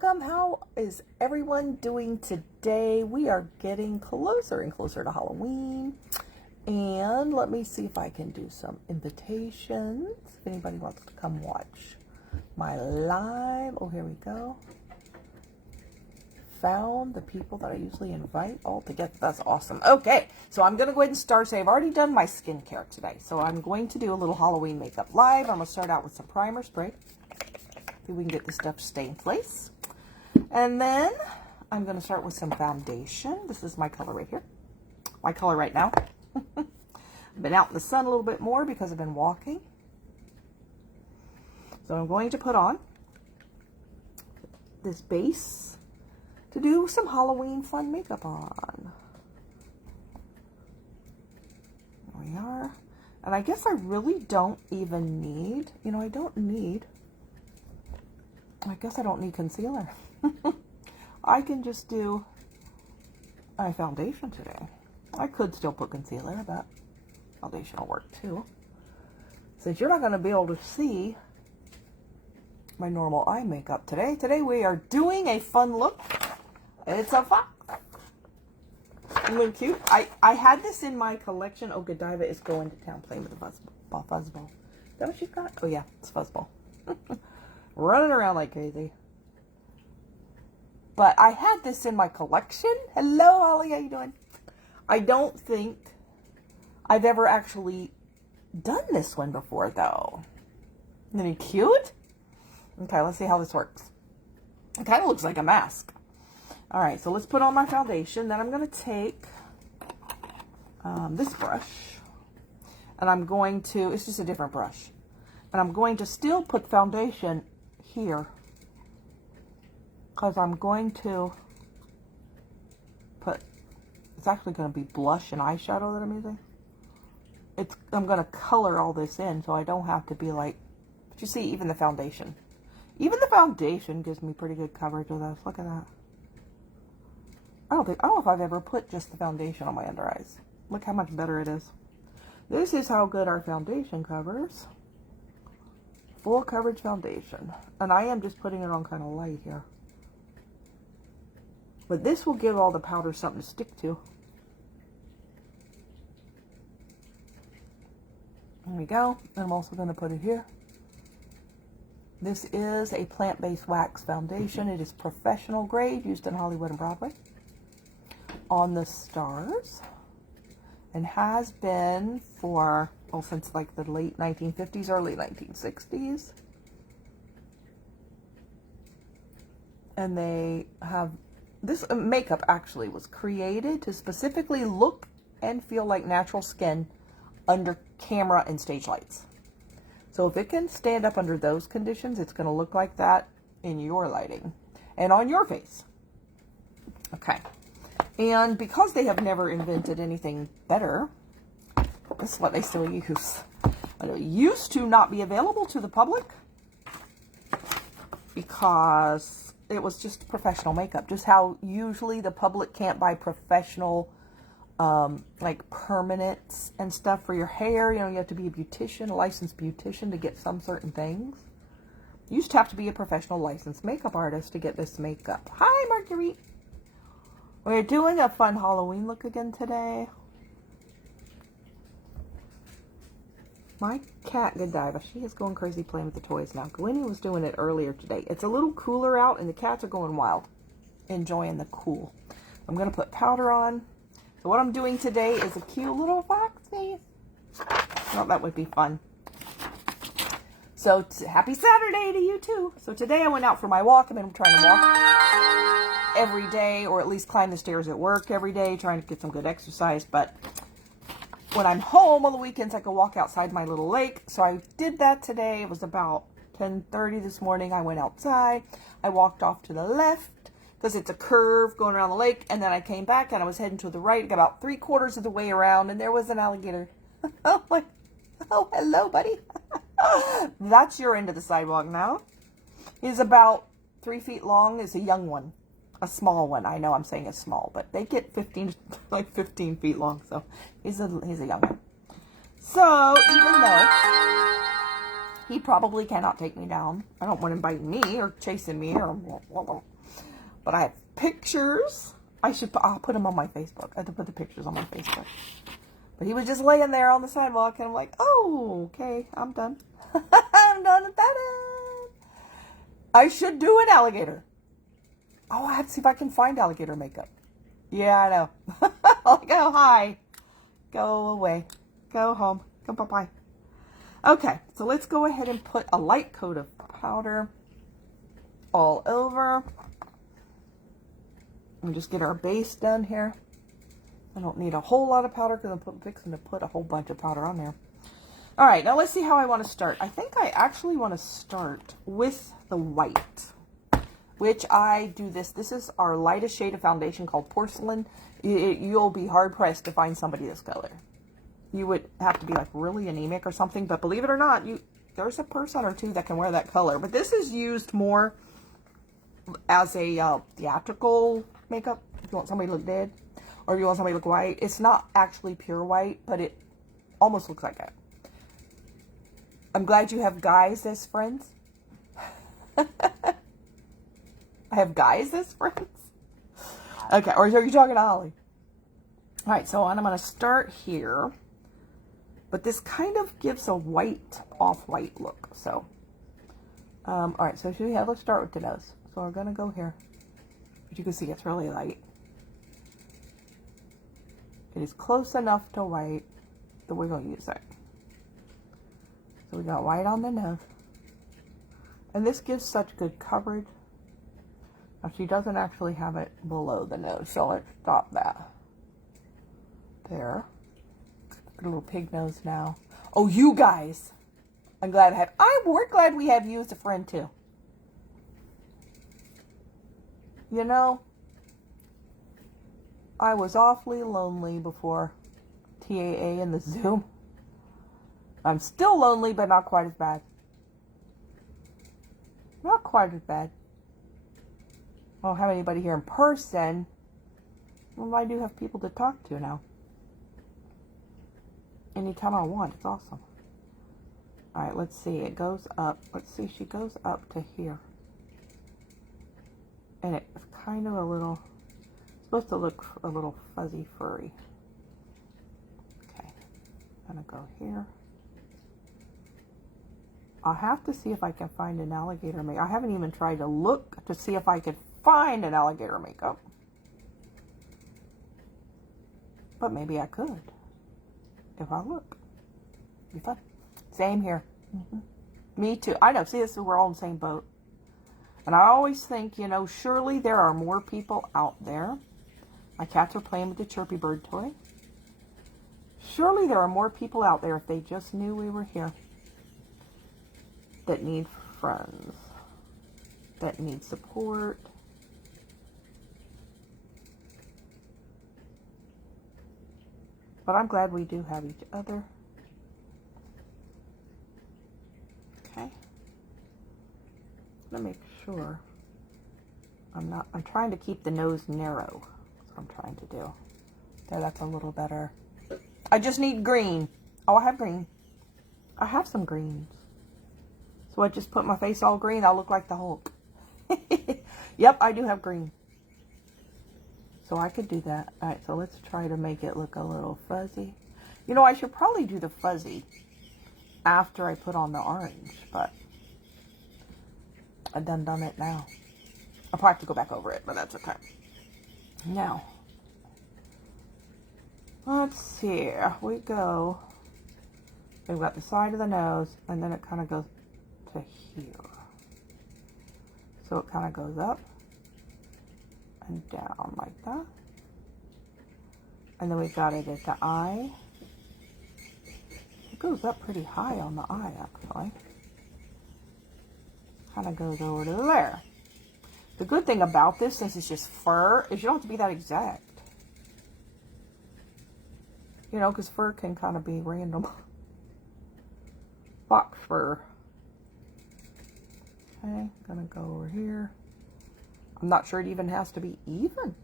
welcome. How is everyone doing today? We are getting closer and closer to Halloween. And let me see if I can do some invitations. If anybody wants to come watch my live. Oh, here we go. Found the people that I usually invite all together. That's awesome. Okay, so I'm going to go ahead and start. So I've already done my skincare today. So I'm going to do a little Halloween makeup live. I'm going to start out with some primer spray. See if we can get this stuff to stay in place. And then I'm going to start with some foundation. This is my color right here. My color right now. I've been out in the sun a little bit more because I've been walking. So I'm going to put on this base to do some Halloween fun makeup on. There we are. And I guess I really don't even need, I don't need concealer. I can just do my foundation today. I could still put concealer, but foundation will work too. Since you're not going to be able to see my normal eye makeup today. Today we are doing a fun look. It's a fox. Isn't it cute? I had this in my collection. Oh, Godiva is going to town playing with a fuzzball. Is that what she's got? Oh yeah, it's fuzzball. Running around like crazy. But I had this in my collection. Hello, Holly. How you doing? I don't think I've ever actually done this one before, though. Isn't it cute? Okay, let's see how this works. It kind of looks like a mask. All right, so let's put on my foundation. Then I'm going to take this brush. And I'm going to, it's just a different brush. And I'm going to still put foundation here. Because I'm going to put, it's actually going to be blush and eyeshadow that I'm using. I'm going to color all this in so I don't have to be like, but you see, even the foundation. Even the foundation gives me pretty good coverage of this. Look at that. I don't know if I've ever put just the foundation on my under eyes. Look how much better it is. This is how good our foundation covers. Full coverage foundation. And I am just putting it on kind of light here. But this will give all the powder something to stick to. There we go. And I'm also going to put it here. This is a plant-based wax foundation. It is professional grade, used in Hollywood and Broadway. On the stars. And has been for, since like the late 1950s, early 1960s. And they have, this makeup actually was created to specifically look and feel like natural skin under camera and stage lights. So if it can stand up under those conditions, it's going to look like that in your lighting and on your face. Okay. And because they have never invented anything better, this is what they still use. And it used to not be available to the public because it was just professional makeup. Just how usually the public can't buy professional like permanents and stuff for your hair. You have to be a beautician, a licensed beautician to get some certain things. You used to have to be a professional licensed makeup artist to get this makeup. Hi, Marguerite. We're doing a fun Halloween look again today. My cat, Godiva, she is going crazy playing with the toys now. Gwenny was doing it earlier today. It's a little cooler out and the cats are going wild. Enjoying the cool. I'm going to put powder on. So what I'm doing today is a cute little Foxy. Well, that would be fun. So happy Saturday to you too. So today I went out for my walk. I've been trying to walk every day, or at least climb the stairs at work every day, trying to get some good exercise. But when I'm home on the weekends, I can walk outside my little lake. So I did that today. It was about 10:30 this morning. I went outside. I walked off to the left because it's a curve going around the lake. And then I came back and I was heading to the right, got about 3/4 of the way around, and there was an alligator. Oh, hello, buddy. That's your end of the sidewalk now. He's about 3 feet long. It's a young one. A small one. I know I'm saying it's small, but they get 15 feet long. So he's a young one. So even though He probably cannot take me down. I don't want him biting me or chasing me or blah, blah, blah. But I have pictures. I'll put them on my Facebook. I have to put the pictures on my Facebook. But he was just laying there on the sidewalk, and I'm like, oh, okay, I'm done. I'm done with that. I should do an alligator. Oh, I have to see if I can find alligator makeup. Yeah, I know. I'll go, hi. Go away. Go home. Go bye-bye. Okay, so let's go ahead and put a light coat of powder all over. And just get our base done here. I don't need a whole lot of powder because I'm fixing to put a whole bunch of powder on there. All right, now let's see how I want to start. I think I actually want to start with the white, which I do this. This is our lightest shade of foundation called Porcelain. You'll be hard-pressed to find somebody this color. You would have to be like really anemic or something, but believe it or not, there's a person or two that can wear that color. But this is used more as a theatrical makeup. If you want somebody to look dead, or if you want somebody to look white. It's not actually pure white, but it almost looks like it. I'm glad you have guys as friends. I have guys as friends. Okay, or are you talking to Holly? All right, so I'm going to start here. But this kind of gives a white, off-white look. So, all right, so let's start with the nose. So we're going to go here. But you can see it's really light. It is close enough to white that we're going to use it. So we got white on the nose. And this gives such good coverage. Now she doesn't actually have it below the nose, so let's stop that. There. A little pig nose now. Oh, you guys. We're glad we have you as a friend too. You know, I was awfully lonely before TAA and the Zoom. I'm still lonely, but not quite as bad. Not quite as bad. I don't have anybody here in person. Well, I do have people to talk to now. Anytime I want. It's awesome. Alright, let's see. It goes up. Let's see. She goes up to here. And it's kind of a little... supposed to look a little fuzzy furry. Okay. I'm going to go here. I'll have to see if I can find an alligator makeup. I haven't even tried to look to see if I could find an alligator makeup. But maybe I could. If I look. Be fun. Same here. Me too. I know. See, we're all in the same boat. And I always think, you know, surely there are more people out there. My cats are playing with the Chirpy Bird toy. Surely there are more people out there if they just knew we were here. That need friends. That need support. But I'm glad we do have each other. Okay. Let me make sure I'm trying to keep the nose narrow. That's what I'm trying to do. There, that's a little better. I just need green. Oh, I have green. I have some greens. So I just put my face all green, I'll look like the Hulk. Yep, I do have green. So I could do that. Alright, so let's try to make it look a little fuzzy. You know, I should probably do the fuzzy after I put on the orange, but I've done it now. I'll probably have to go back over it, but that's okay. Now, let's see. Here we go. We've got the side of the nose, and then it kind of goes to here. So it kind of goes up and down like that. And then we've got it at the eye. It goes up pretty high on the eye, actually. Kind of goes over to there. The good thing about this, since it's just fur, is you don't have to be that exact. You know, because fur can kind of be random. Fox fur. Okay, gonna go over here. I'm not sure it even has to be even.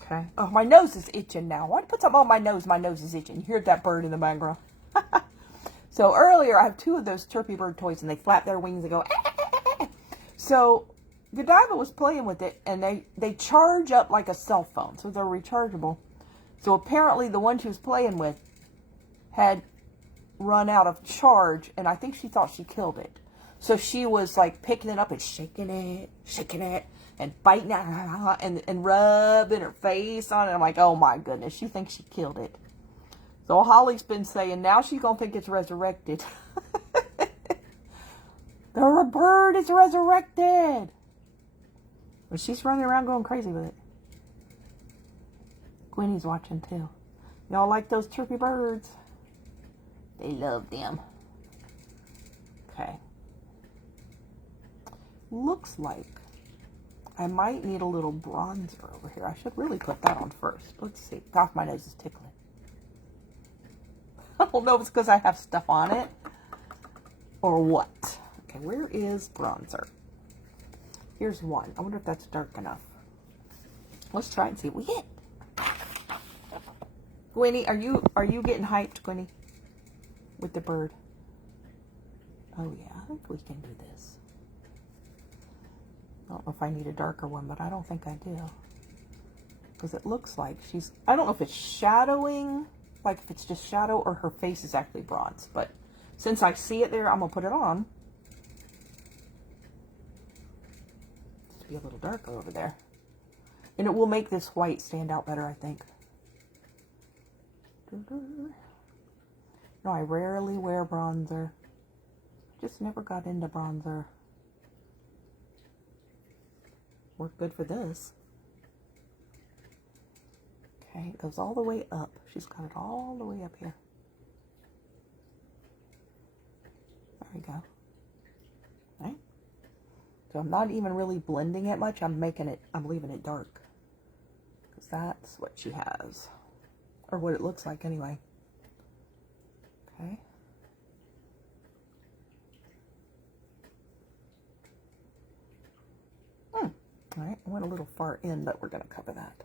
Okay. Oh, my nose is itching now. Why put something on my nose? My nose is itching. You hear that bird in the background? So earlier, I have two of those Chirpy Bird toys, and they flap their wings and go, ah, ah, ah, ah. So Godiva was playing with it, and they charge up like a cell phone, so they're rechargeable. So apparently the one she was playing with had run out of charge, and I think she thought she killed it. So she was like picking it up and shaking it, and biting it, and rubbing her face on it. I'm like, oh my goodness, she thinks she killed it. So Holly's been saying now she's going to think it's resurrected. The bird is resurrected. But she's running around going crazy with it. Gwenny's watching too. Y'all like those chirpy birds? They love them. Okay. Looks like I might need a little bronzer over here. I should really put that on first. Let's see. Gosh, my nose is tickling. I don't know if it's because I have stuff on it or what. Okay, where is bronzer? Here's one. I wonder if that's dark enough. Let's try and see what we get. Gwenny, are you getting hyped, Gwenny? With the bird? Oh yeah, I think we can do this. I don't know if I need a darker one, but I don't think I do. Because it looks like she's, I don't know if it's shadowing, like if it's just shadow or her face is actually bronze. But since I see it there, I'm going to put it on. Just to be a little darker over there. And it will make this white stand out better, I think. No, I rarely wear bronzer. Just never got into bronzer. Worked good for this. Okay, it goes all the way up. She's got it all the way up here. There we go. Okay. So I'm not even really blending it much. I'm leaving it dark. Because that's what she has. Or what it looks like anyway. Okay. Alright, I went a little far in, but we're going to cover that.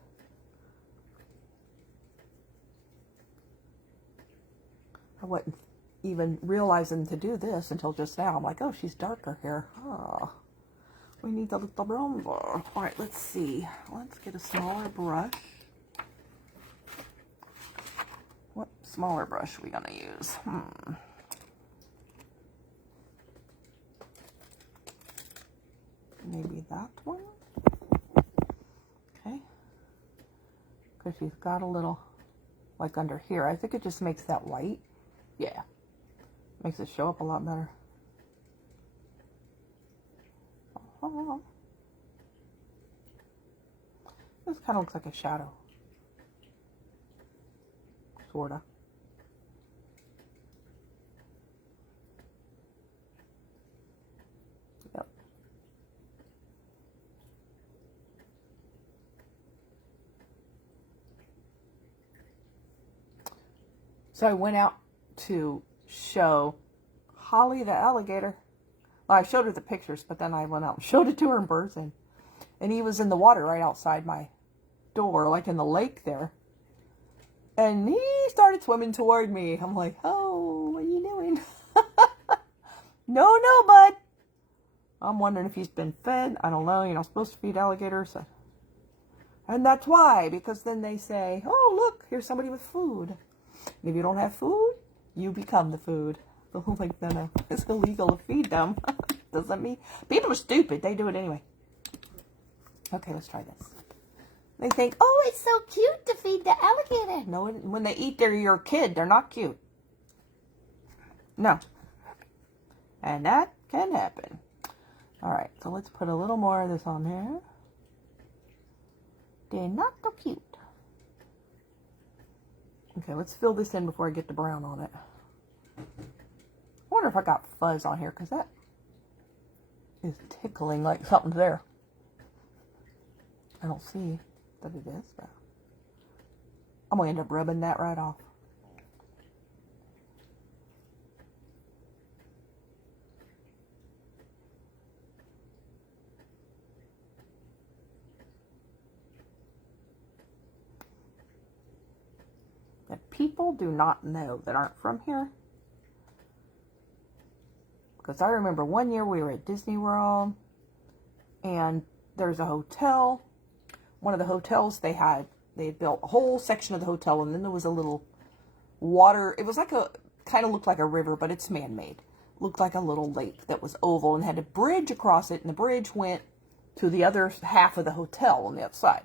I wasn't even realizing to do this until just now. I'm like, oh, she's darker here. Oh, we need a little bronzer. Alright, let's see. Let's get a smaller brush. What smaller brush are we going to use? Maybe that one? Okay. Because she's got a little, like under here. I think it just makes that white. Yeah. Makes it show up a lot better. This kind of looks like a shadow. Sorta. Yep. So I went out to show Holly the alligator. Well, I showed her the pictures, but then I went out and showed it to her in person. And he was in the water right outside my door, like in the lake there. And he started swimming toward me. I'm like, oh, what are you doing? No, bud. I'm wondering if he's been fed. I don't know. You're not supposed to feed alligators. And that's why, because then they say, oh, look, here's somebody with food. And if you don't have food, you become the food. So I'm like, no, it's illegal to feed them. Doesn't mean, people are stupid. They do it anyway. Okay, let's try this. They think, oh, it's so cute to feed the alligator. No, when they eat your kid, they're not cute. No. And that can happen. All right, so let's put a little more of this on here. They're not so cute. Okay, let's fill this in before I get the brown on it. I wonder if I got fuzz on here, because that is tickling like something's there. I don't see that it is, but I'm going to end up rubbing that right off. That people do not know that aren't from here Because I remember one year we were at Disney World, and there's a hotel. One of the hotels they had built a whole section of the hotel, and then there was a little water. It was like kind of looked like a river, but it's man-made. Looked like a little lake that was oval and had a bridge across it, and the bridge went to the other half of the hotel on the outside.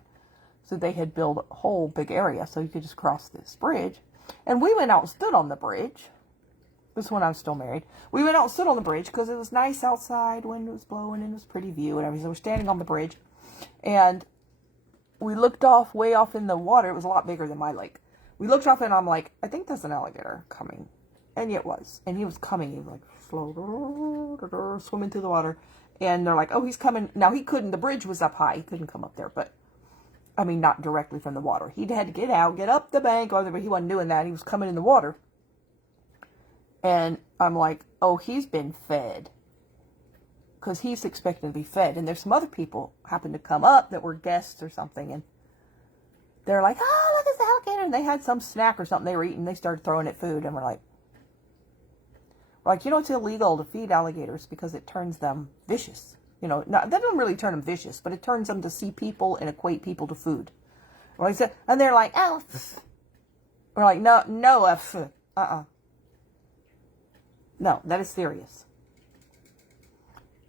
So they had built a whole big area so you could just cross this bridge. And we went out and stood on the bridge. This is when I was still married. We went out and stood on the bridge because it was nice outside, wind was blowing, and it was a pretty view and everything. So we're standing on the bridge, and we looked off, way off in the water. It was a lot bigger than my lake. We looked off, and I'm like, I think that's an alligator coming. And it was. And he was coming. He was like, slow, swimming through the water. And they're like, oh, he's coming. Now, he couldn't. The bridge was up high. He couldn't come up there. But, I mean, not directly from the water. He had to get out, get up the bank. But he wasn't doing that. He was coming in the water. And I'm like, oh, he's been fed. Because he's expecting to be fed. And there's some other people happened to come up that were guests or something. And they're like, oh, look at the alligator. And they had some snack or something they were eating. They started throwing it food. And we're like, you know, it's illegal to feed alligators because it turns them vicious. You know, that doesn't really turn them vicious, but it turns them to see people and equate people to food. And they're like, oh. We're like, no, no, that is serious.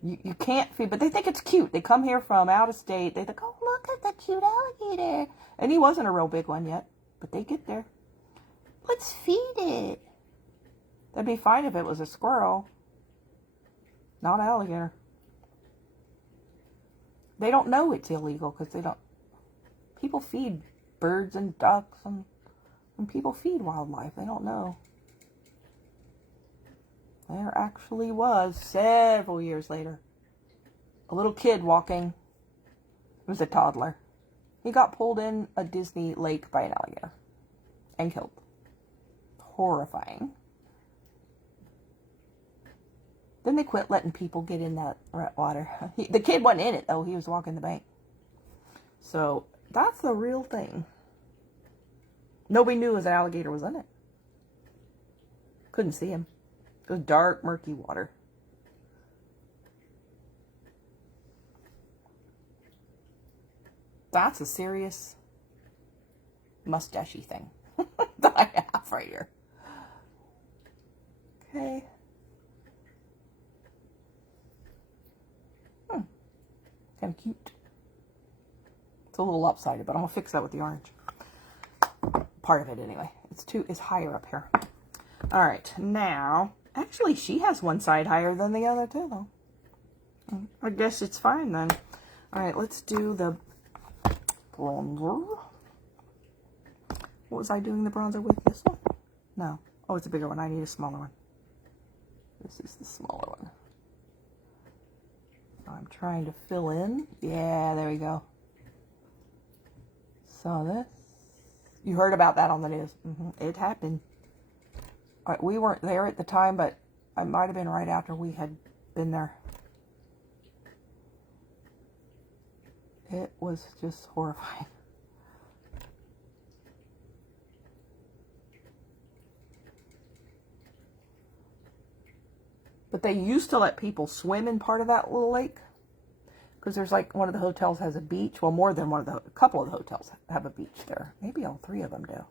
You can't feed, but they think it's cute. They come here from out of state. They think, oh, look at the cute alligator. And he wasn't a real big one yet, but they get there. Let's feed it. That'd be fine if it was a squirrel, not an alligator. They don't know it's illegal because people feed birds and ducks, and people feed wildlife. They don't know. There actually was, several years later, a little kid walking. It was a toddler. He got pulled in a Disney lake by an alligator and killed. Horrifying. Then they quit letting people get in that water. The kid wasn't in it, though. He was walking the bank. So, that's the real thing. Nobody knew an alligator was in it. Couldn't see him. It was dark, murky water. That's a serious mustachy thing that I have right here. Okay. Kind of cute. It's a little lopsided, but I'm gonna fix that with the orange. Part of it anyway. It's higher up here. All right, now actually she has one side higher than the other too, though. I guess it's fine then. All right, let's do the bronzer. What was I doing the bronzer with? This one? No. Oh, it's a bigger one. I need a smaller one. This is the smaller one. I'm trying to fill in. Yeah, there we go. So this, you heard about that on the news. It happened. All right, we weren't there at the time, but I might have been right after we had been there. It was just horrifying. But they used to let people swim in part of that little lake. Because there's like, one of the hotels has a beach. Well, more than a couple of the hotels have a beach there. Maybe all three of them do.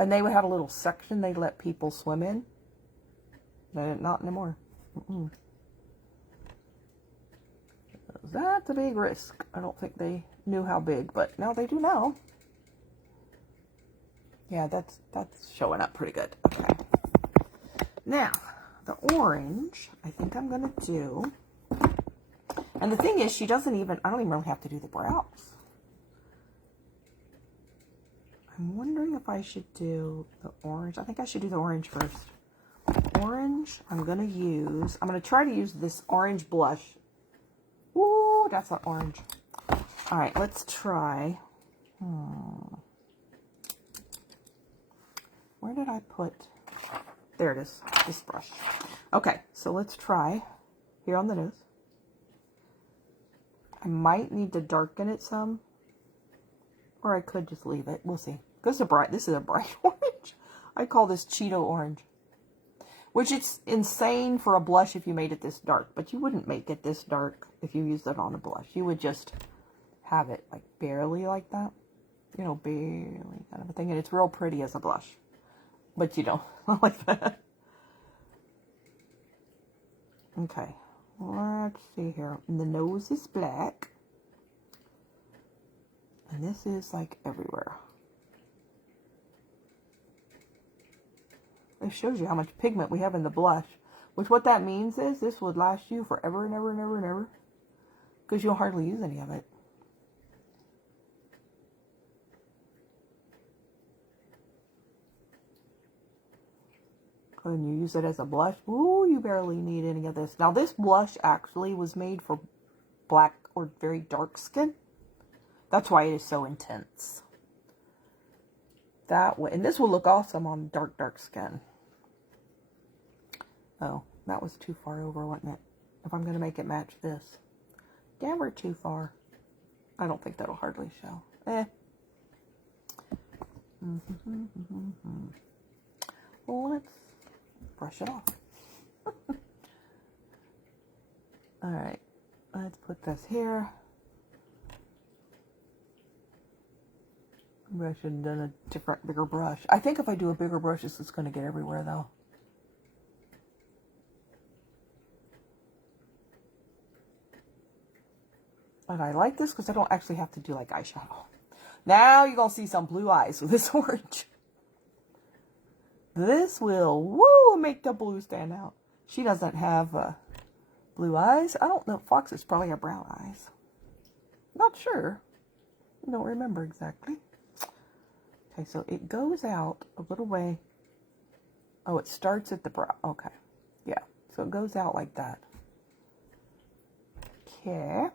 And they would have a little section they'd let people swim in. Not anymore. That's a big risk. I don't think they knew how big, but now they do now. Yeah, that's showing up pretty good. Okay. Now, the orange, I think I'm going to do. And the thing is, I don't even really have to do the brows. I'm wondering if I should do the orange. I think I should do the orange first. Orange, I'm going to try to use this orange blush. Ooh, that's not orange. All right, let's try. Where did I put? There it is, this brush. Okay, so let's try here on the nose. I might need to darken it some, or I could just leave it. We'll see. This is a bright orange. I call this Cheeto orange. Which it's insane for a blush if you made it this dark. But you wouldn't make it this dark if you used it on a blush. You would just have it like barely like that. You know, barely kind of a thing. And it's real pretty as a blush. But you don't like that. Okay. Let's see here. And the nose is black. And this is like everywhere. It shows you how much pigment we have in the blush. Which what that means is this would last you forever and ever and ever and ever. Because you'll hardly use any of it. When you use it as a blush, ooh, you barely need any of this. Now this blush actually was made for black or very dark skin. That's why it is so intense. That way, and this will look awesome on dark skin. Oh, that was too far over, wasn't it? If I'm going to make it match this. Damn, we're too far. I don't think that'll hardly show. Well, let's brush it off. Alright, let's put this here. Maybe I should have done a different, bigger brush. I think if I do a bigger brush, this is going to get everywhere, though. And I like this because I don't actually have to do, like, eyeshadow. Now you're going to see some blue eyes with this orange. This will, woo, make the blue stand out. She doesn't have blue eyes. I don't know. Foxy's probably have brown eyes. Not sure. I don't remember exactly. Okay, so it goes out a little way. Oh, it starts at the brow. Okay. Yeah. So it goes out like that. Okay.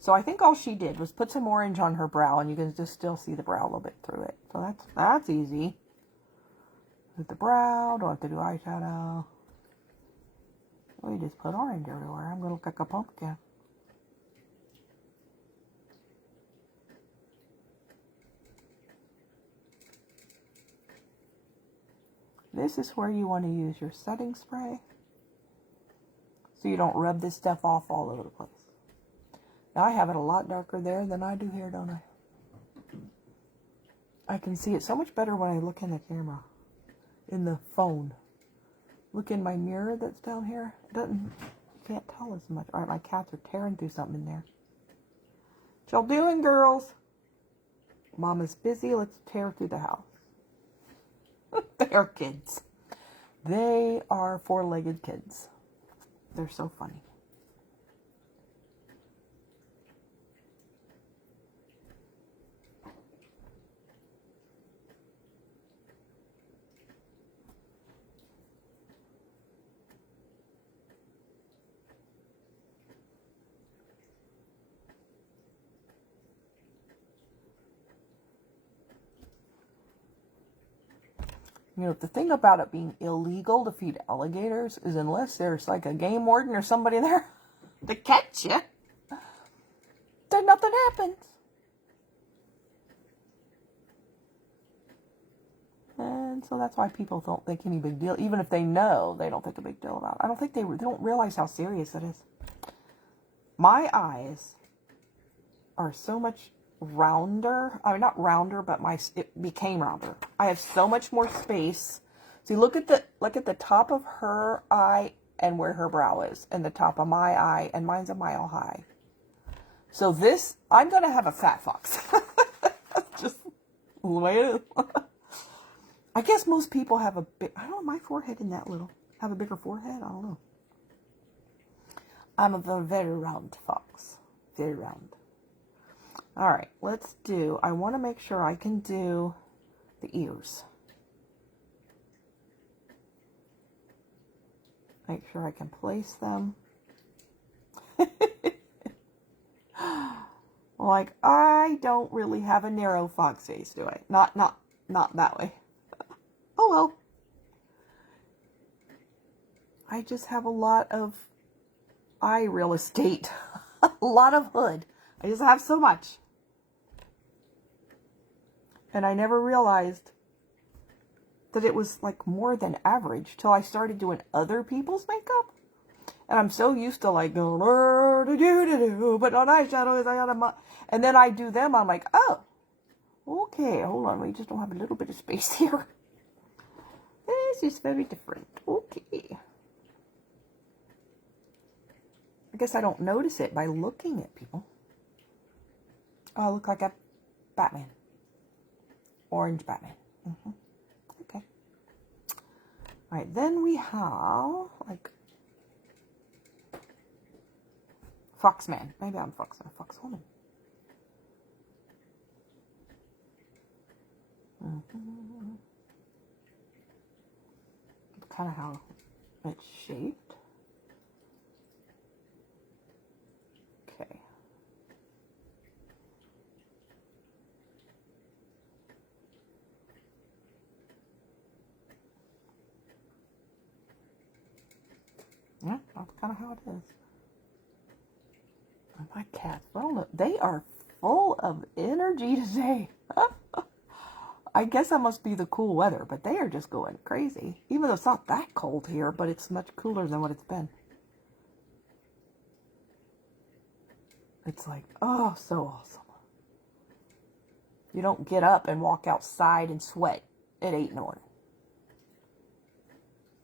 So I think all she did was put some orange on her brow, and you can just still see the brow a little bit through it. So that's easy. With the brow, don't have to do eyeshadow. We just put orange everywhere. I'm going to look like a pumpkin. This is where you want to use your setting spray. So you don't rub this stuff off all over the place. Now I have it a lot darker there than I do here, don't I? I can see it so much better when I look in the camera. In the phone. Look in my mirror that's down here. You can't tell as much. Alright, my cats are tearing through something in there. What y'all doing, girls? Mama's busy. Let's tear through the house. They are kids. They are four-legged kids. They're so funny. You know, the thing about it being illegal to feed alligators is unless there's like a game warden or somebody there to catch you, then nothing happens. And so that's why people don't think any big deal. Even if they know, they don't think a big deal about it. I don't think they don't realize how serious it is. My eyes are so much rounder. I mean, not rounder, but it became rounder. I have so much more space. See, look at the top of her eye and where her brow is, and the top of my eye, and mine's a mile high. So this, I'm gonna have a fat fox. Just the way it is. I guess most people have a big. I don't know. My forehead isn't that little. Have a bigger forehead. I don't know. I'm a very round fox. Very round. All right, let's do, I want to make sure I can do the ears. Make sure I can place them. Like, I don't really have a narrow fox face, do I? Not that way. Oh well. I just have a lot of eye real estate. A lot of hood. I just have so much. And I never realized that it was like more than average till I started doing other people's makeup. And I'm so used to like going, but on eyeshadow is I got a, and then I do them. I'm like, oh, okay, hold on. We just don't have a little bit of space here. This is very different. Okay. I guess I don't notice it by looking at people. Oh, I look like a Batman. Orange Batman. Okay. All right, then we have like Foxman. Maybe I'm Foxman. Foxwoman. Kind of how it's shaped. Okay. Yeah, that's kind of how it is. And my cats, well, they are full of energy today. I guess that must be the cool weather, but they are just going crazy. Even though it's not that cold here, but it's much cooler than what it's been. It's like, oh, so awesome. You don't get up and walk outside and sweat at 8 in the morning.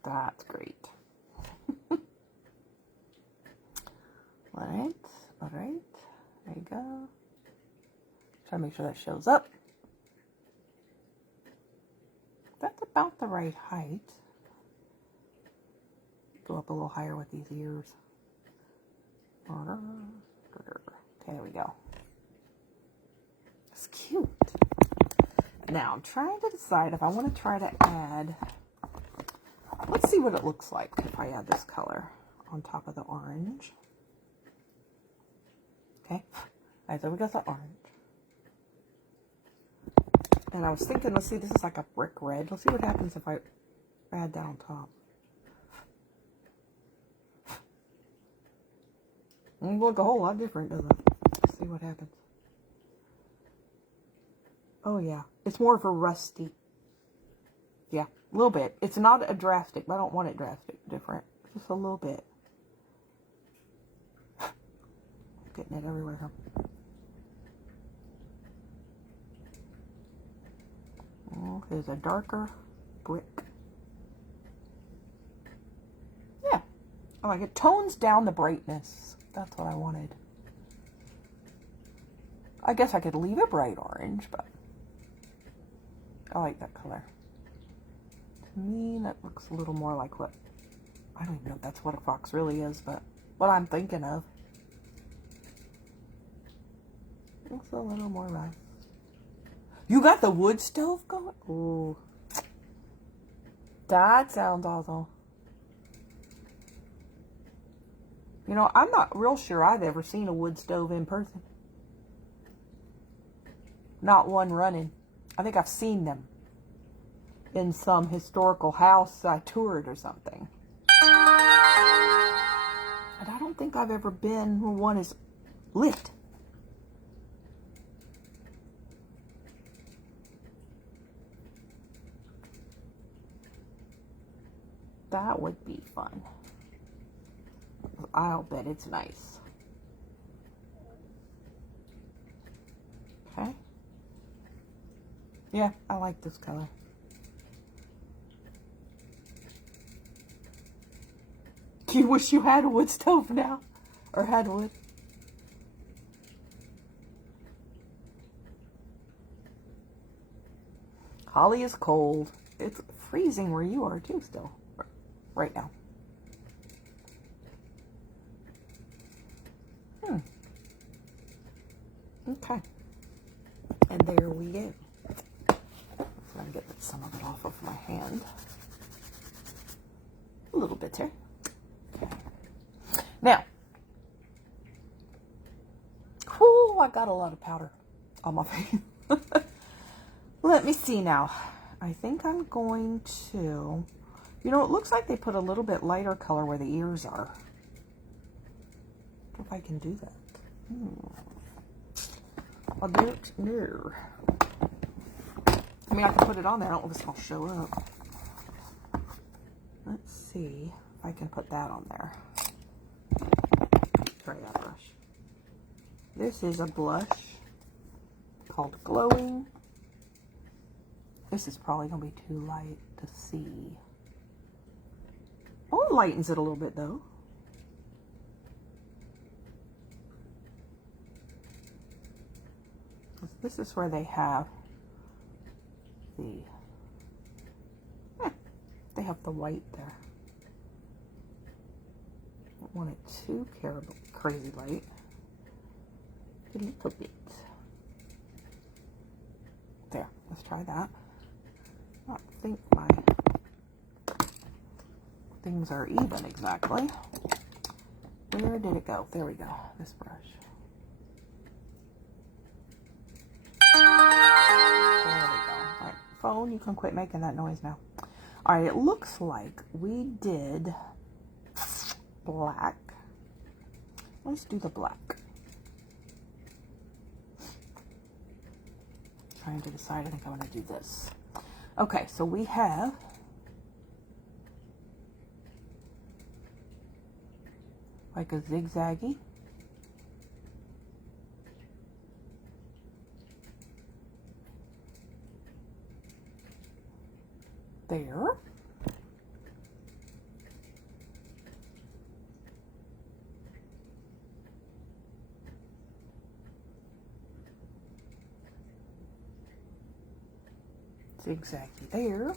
That's great. All right. There you go. Try to make sure that shows up. That's about the right height. Go up a little higher with these ears. Okay, there we go. It's cute. Now, I'm trying to decide if I want to try to add... Let's see what it looks like if I add this color on top of the orange. Okay. All right, so we got the orange. And I was thinking, let's see, this is like a brick red. Let's see what happens if I add that on top. It doesn't look a whole lot different, does it? Let's see what happens. Oh, yeah. It's more of a rusty. Yeah, a little bit. It's not a drastic, but I don't want it drastic different. Just a little bit. Getting it everywhere. Oh, there's a darker brick. Yeah, I like it. Tones down the brightness. That's what I wanted. I guess I could leave it bright orange, but I like that color. To me, that looks a little more like what, I don't even know if that's what a fox really is, but what I'm thinking of. Looks a little more rust. You got the wood stove going? Ooh. That sounds awesome. You know, I'm not real sure I've ever seen a wood stove in person. Not one running. I think I've seen them in some historical house I toured or something. And I don't think I've ever been where one is lit. That would be fun. I'll bet it's nice. Okay. Yeah, I like this color. Do you wish you had a wood stove now? Or had wood? Holly is cold. It's freezing where you are too still. Right now. Okay. And there we go. So I'm going to get some of it off of my hand. A little bit there. Okay. Now. Whew, I got a lot of powder on my face. Let me see now. I think I'm going to... You know, it looks like they put a little bit lighter color where the ears are. I wonder if I can do that. I don't know. I mean, I can put it on there. I don't know if it's going to show up. see if I can put that on there. Try that brush. This is a blush called Glowing. This is probably going to be too light to see. Oh, it lightens it a little bit though. This is where they have the, they have the white there. Don't want it too crazy light. A little bit. There, let's try that. I don't think my things are even exactly. Where did it go? There we go, this brush. There we go. All right, phone, you can quit making that noise now. All right, it looks like we did black. Let's do the black. Trying to decide, I think I want to do this. Okay, so we have like a zigzaggy. There. Zigzaggy there.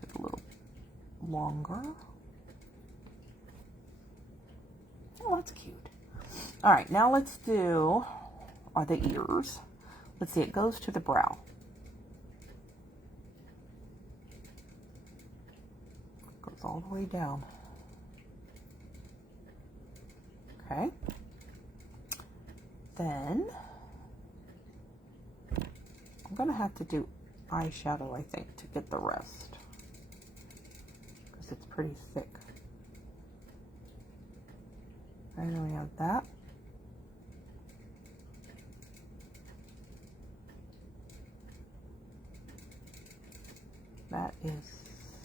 Get a little longer. Oh, that's cute. All right, now let's do the ears. Let's see, it goes to the brow. Goes all the way down. Okay. Then I'm going to have to do eyeshadow, I think, to get the rest, because it's pretty thick. Right, then we have that. That is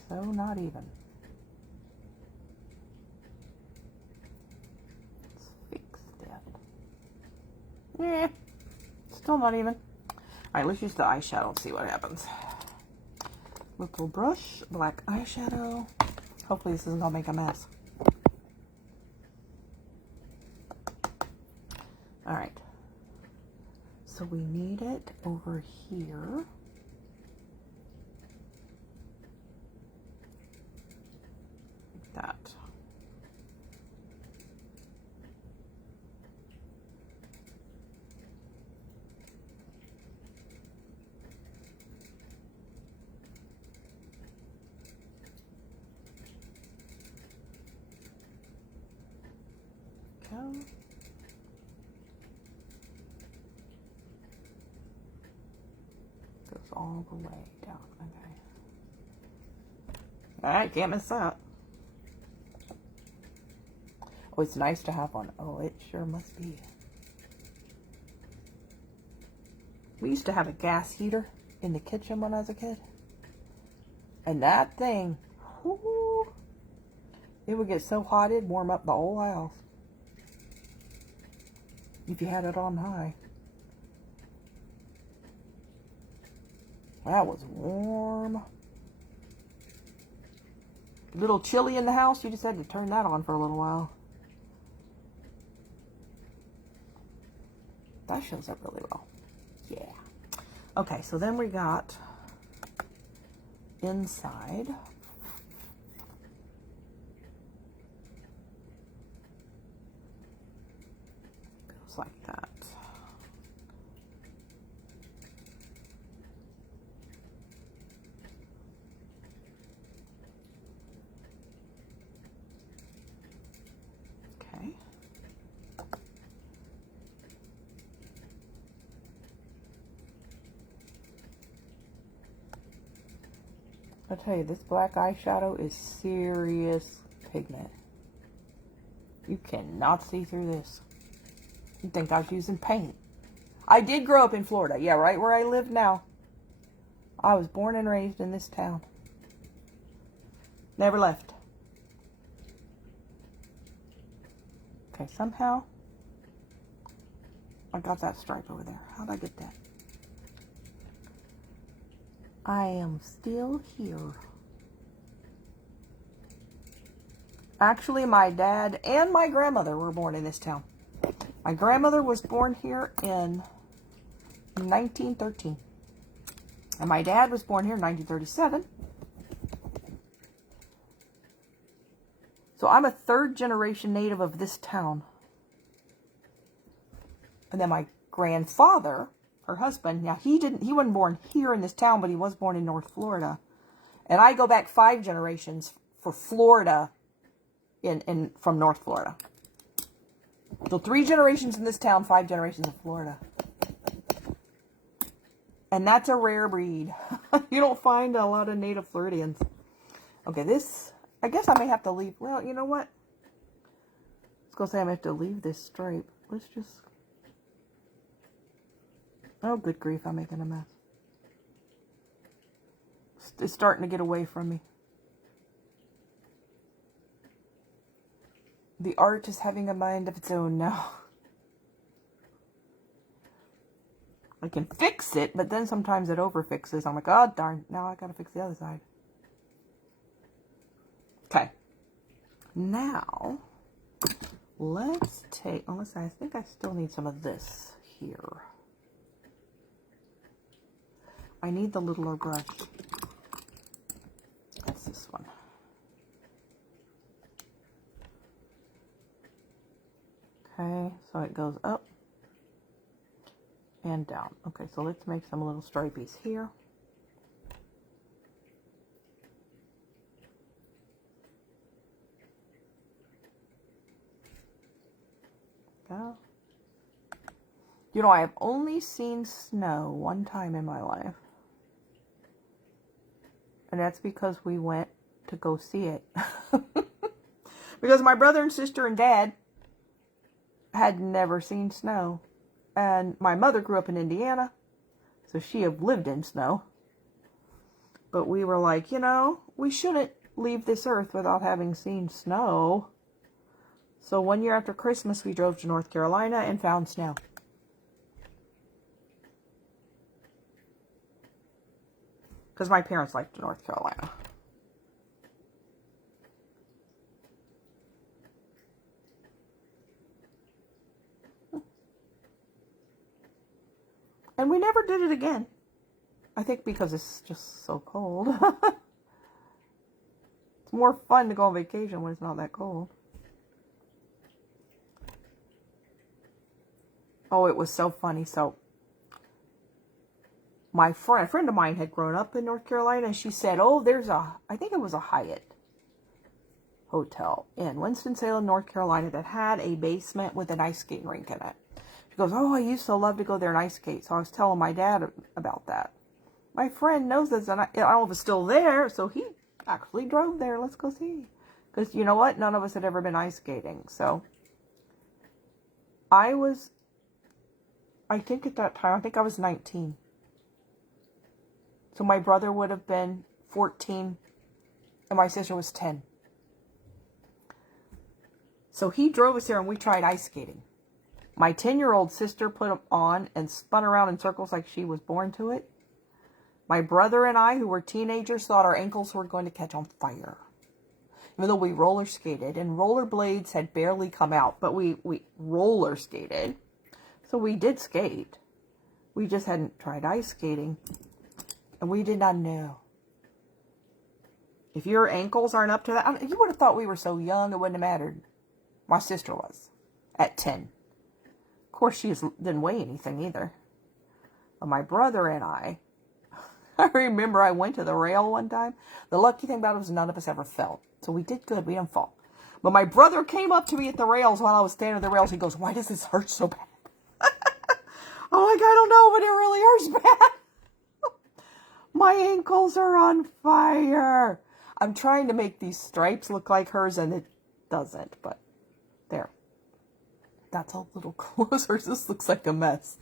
so not even. Let's fix that. Yeah, still not even. Alright, let's use the eyeshadow and see what happens. Little brush, black eyeshadow. Hopefully this isn't gonna make a mess. Alright. So we need it over here. Like that. Okay. Goes all the way down. Okay. Alright, can't miss that. Oh, it's nice to have one. Oh, it sure must be. We used to have a gas heater in the kitchen when I was a kid. And that thing, whoo, it would get so hot it'd warm up the whole house. If you had it on high. That was warm. A little chilly in the house, you just had to turn that on for a little while. That shows up really well. Yeah. Okay, so then we got inside. Goes like that. Okay. I tell you, this black eyeshadow is serious pigment. You cannot see through this. You'd think I was using paint. I did grow up in Florida. Yeah, right where I live now. I was born and raised in this town. Never left. Okay, somehow I got that stripe over there. How'd I get that? I am still here. Actually, my dad and my grandmother were born in this town. My grandmother was born here in 1913. And my dad was born here in 1937. So I'm a third generation native of this town. And then my grandfather, her husband, now he wasn't born here in this town, but he was born in North Florida. And I go back 5 generations for Florida from North Florida. So 3 generations in this town, 5 generations in Florida. And that's a rare breed. You don't find a lot of native Floridians. Okay, this, I guess I may have to leave. Well, you know what? I was going to say I may have to leave this stripe. Let's just... Oh, good grief, I'm making a mess. It's starting to get away from me. The art is having a mind of its own now. I can fix it, but then sometimes it overfixes. I'm like, oh, darn. Now I gotta fix the other side. Okay. Now, let's take... Oh, listen, I think I still need some of this here. I need the littler brush. That's this one. Okay, so it goes up and down. Okay, so let's make some little stripies here. Go. You know, I have only seen snow one time in my life. And that's because we went to go see it. Because my brother and sister and dad had never seen snow. And my mother grew up in Indiana, so she had lived in snow. But we were like, you know, we shouldn't leave this earth without having seen snow. So one year after Christmas, we drove to North Carolina and found snow. Because my parents liked North Carolina. And we never did it again. I think because it's just so cold. It's more fun to go on vacation when it's not that cold. Oh, it was so funny. So, a friend of mine had grown up in North Carolina, and she said, oh, I think it was a Hyatt hotel in Winston-Salem, North Carolina that had a basement with an ice skating rink in it. She goes, oh, I used to love to go there and ice skate. So I was telling my dad about that. My friend knows this, and I don't know if it's still there, so he actually drove there. Let's go see. Because you know what? None of us had ever been ice skating. So I think at that time, I was 19. So my brother would have been 14, and my sister was 10. So he drove us there, and we tried ice skating. My 10-year-old sister put them on and spun around in circles like she was born to it. My brother and I, who were teenagers, thought our ankles were going to catch on fire. Even though we roller skated, and roller blades had barely come out, but we roller skated. So we did skate. We just hadn't tried ice skating. And we did not know. If your ankles aren't up to that, you would have thought we were so young it wouldn't have mattered. My sister was at 10. Of course, she didn't weigh anything either. But my brother and I remember I went to the rail one time. The lucky thing about it was none of us ever fell. So we did good. We didn't fall. But my brother came up to me at the rails while I was standing at the rails. He goes, why does this hurt so bad? I'm like, I don't know, but it really hurts bad. My ankles are on fire. I'm trying to make these stripes look like hers, and it doesn't. But there. That's a little closer. This looks like a mess.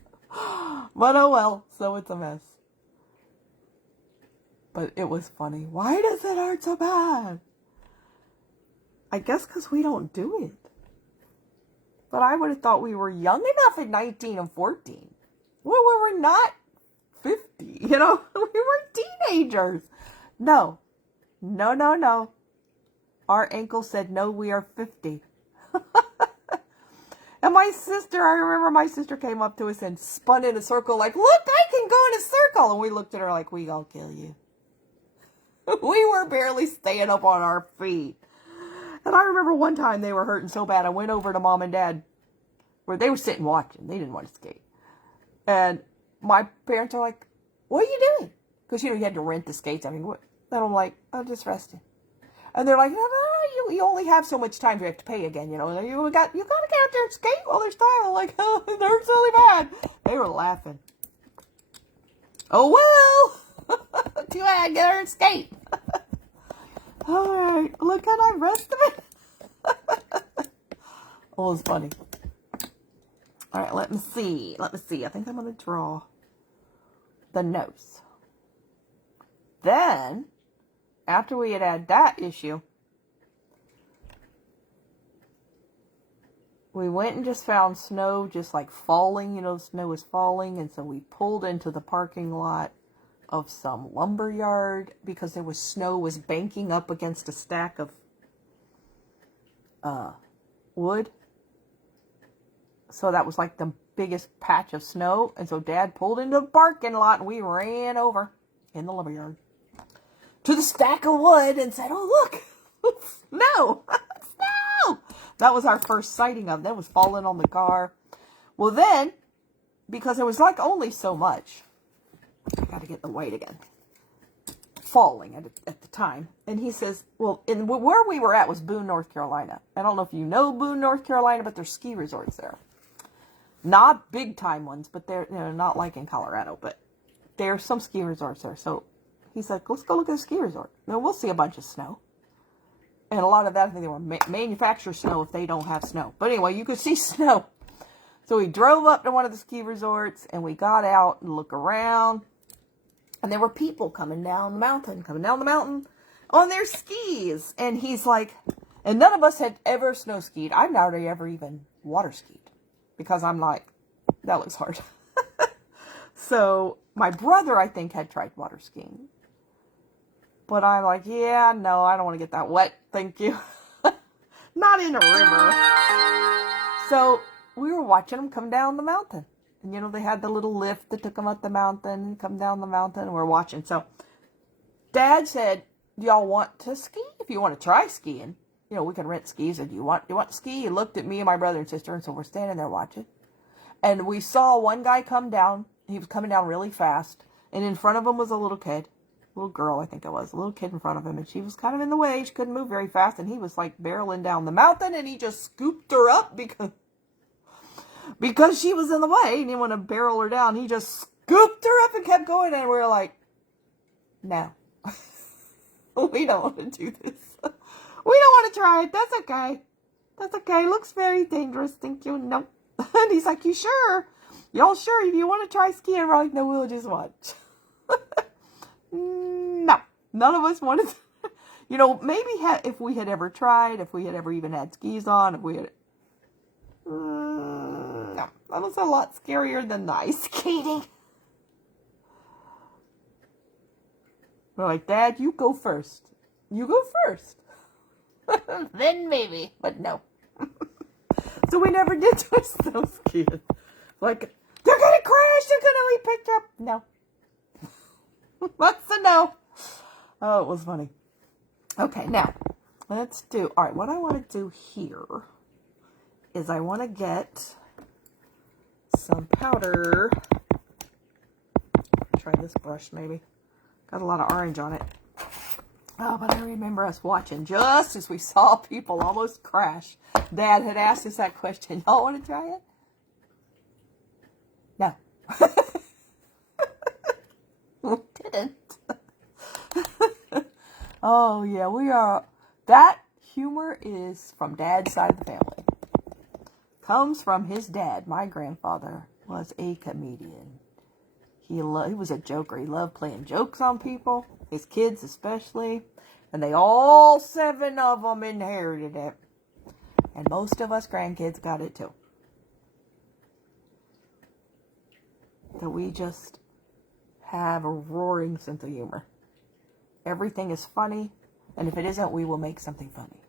But oh well, so it's a mess. But it was funny. Why does it hurt so bad? I guess because we don't do it. But I would have thought we were young enough at 19 and 14. Well, we were not 50, We were teenagers. No. No, no, no. Our ankle said, no, we are 50. And my sister, I remember my sister came up to us and spun in a circle like, look, I can go in a circle. And we looked at her like, we gonna kill you. We were barely staying up on our feet. And I remember one time they were hurting so bad, I went over to Mom and Dad, where they were sitting watching. They didn't want to skate. And my parents are like, what are you doing? Because, you had to rent the skates. I mean, what? And I'm like, I'm just resting. And they're like, no, you only have so much time. You have to pay again, You got to get out there and skate while there's time. I'm like, oh, it hurts really bad. They were laughing. Oh, well. Too bad. Get her and skate. All right. Look at I rested it. Oh, it's funny. All right, let me see. I think I'm going to draw the nose. Then, after we had that issue, we went and just found snow just like falling. Snow was falling. And so we pulled into the parking lot of some lumber yard because there was snow was banking up against a stack of wood. So that was like the biggest patch of snow. And so Dad pulled into the parking lot and we ran over in the lumber yard to the stack of wood and said, oh, look, snow, snow. That was our first sighting of it. That was falling on the car. Well, then, because there was like only so much, I got to get the white again, falling at the time. And he says, well, where we were at was Boone, North Carolina. I don't know if you know Boone, North Carolina, but there's ski resorts there. Not big time ones, but they're not like in Colorado, but there's some ski resorts there. So he's like, let's go look at a ski resort. Then we'll see a bunch of snow. And a lot of that, I think they were manufactured snow if they don't have snow. But anyway, you could see snow. So we drove up to one of the ski resorts and we got out and looked around. And there were people coming down the mountain on their skis. And he's like, and none of us had ever snow skied. I've never ever even water skied. Because I'm like, that looks hard. So my brother, I think, had tried water skiing. But I'm like, yeah, no, I don't want to get that wet. Thank you. Not in a river. So we were watching them come down the mountain. And, they had the little lift that took them up the mountain and come down the mountain. And we're watching. So Dad said, do y'all want to ski? If you want to try skiing, we can rent skis. And do you want to ski? He looked at me and my brother and sister. And so we're standing there watching. And we saw one guy come down. He was coming down really fast. And in front of him was a little kid. Little girl, I think it was. A little kid in front of him. And she was kind of in the way. She couldn't move very fast. And he was like barreling down the mountain. And he just scooped her up because she was in the way. He didn't want to barrel her down. He just scooped her up and kept going. And we were like, no. We don't want to do this. We don't want to try it. That's okay. That's okay. Looks very dangerous. Thank you. Nope. And he's like, you sure? Y'all sure? If you want to try skiing? We're like, no, we'll just watch. No. None of us wanted to. Maybe if we had ever tried, if we had ever even had skis on, if we had... no. That was a lot scarier than the ice skating. We're like, Dad, you go first. You go first. Then maybe. But no. So we never did do snow skiing. Like, they're going to crash. They're going to be picked up. No. What's a no? Oh, it was funny. Okay, now, let's do... All right, what I want to do here is I want to get some powder. Try this brush, maybe. Got a lot of orange on it. Oh, but I remember us watching just as we saw people almost crash. Dad had asked us that question. Y'all want to try it? No. Didn't. Oh, yeah, we are. That humor is from Dad's side of the family. Comes from his dad. My grandfather was a comedian. He was a joker. He loved playing jokes on people, his kids especially. And they all 7 of them inherited it. And most of us grandkids got it too. So we just have a roaring sense of humor. Everything is funny. And if it isn't, we will make something funny.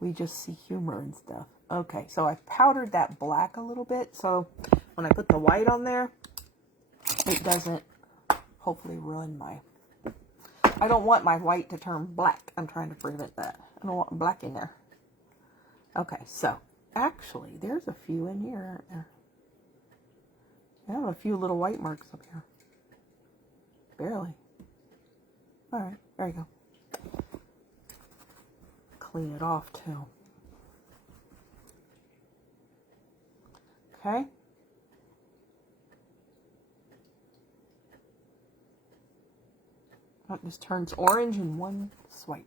We just see humor and stuff. Okay, so I powdered that black a little bit. So when I put the white on there, it doesn't hopefully ruin my... I don't want my white to turn black. I'm trying to prevent that. I don't want black in there. Okay, so actually, there's a few in here, aren't there? I have a few little white marks up here. Barely. Alright, there you go. Clean it off too. Okay. That just turns orange in one swipe.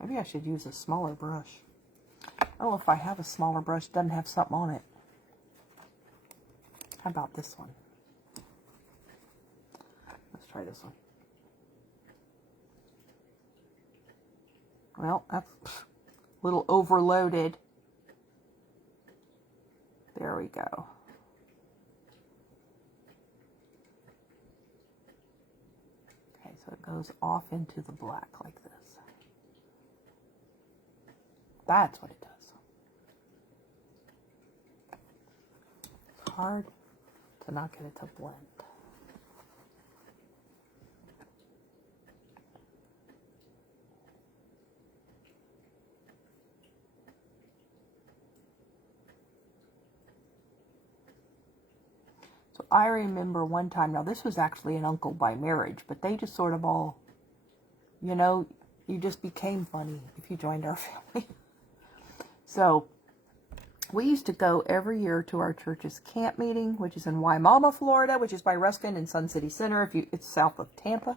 Maybe I should use a smaller brush. I don't know if I have a smaller brush. Doesn't have something on it. How about this one? Let's try this one. Well, that's a little overloaded. There we go. Okay, so it goes off into the black like this. That's what it does. It's hard to not get it to blend. So I remember one time, now this was actually an uncle by marriage, but they just sort of all, you know, you just became funny if you joined our family. So we used to go every year to our church's camp meeting, which is in Wimauma, Florida, which is by Ruskin and Sun City Center. It's south of Tampa,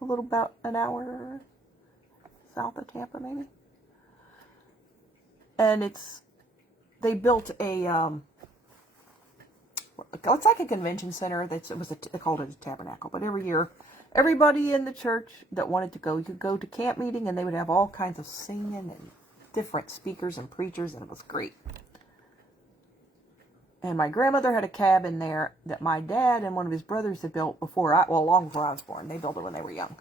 a little about an hour south of Tampa, maybe. And they built a, it's like a convention center. They called it a tabernacle. But every year, everybody in the church that wanted to go, you could go to camp meeting, and they would have all kinds of singing and different speakers and preachers, and it was great. And my grandmother had a cabin there that my dad and one of his brothers had built long before I was born. They built it when they were young.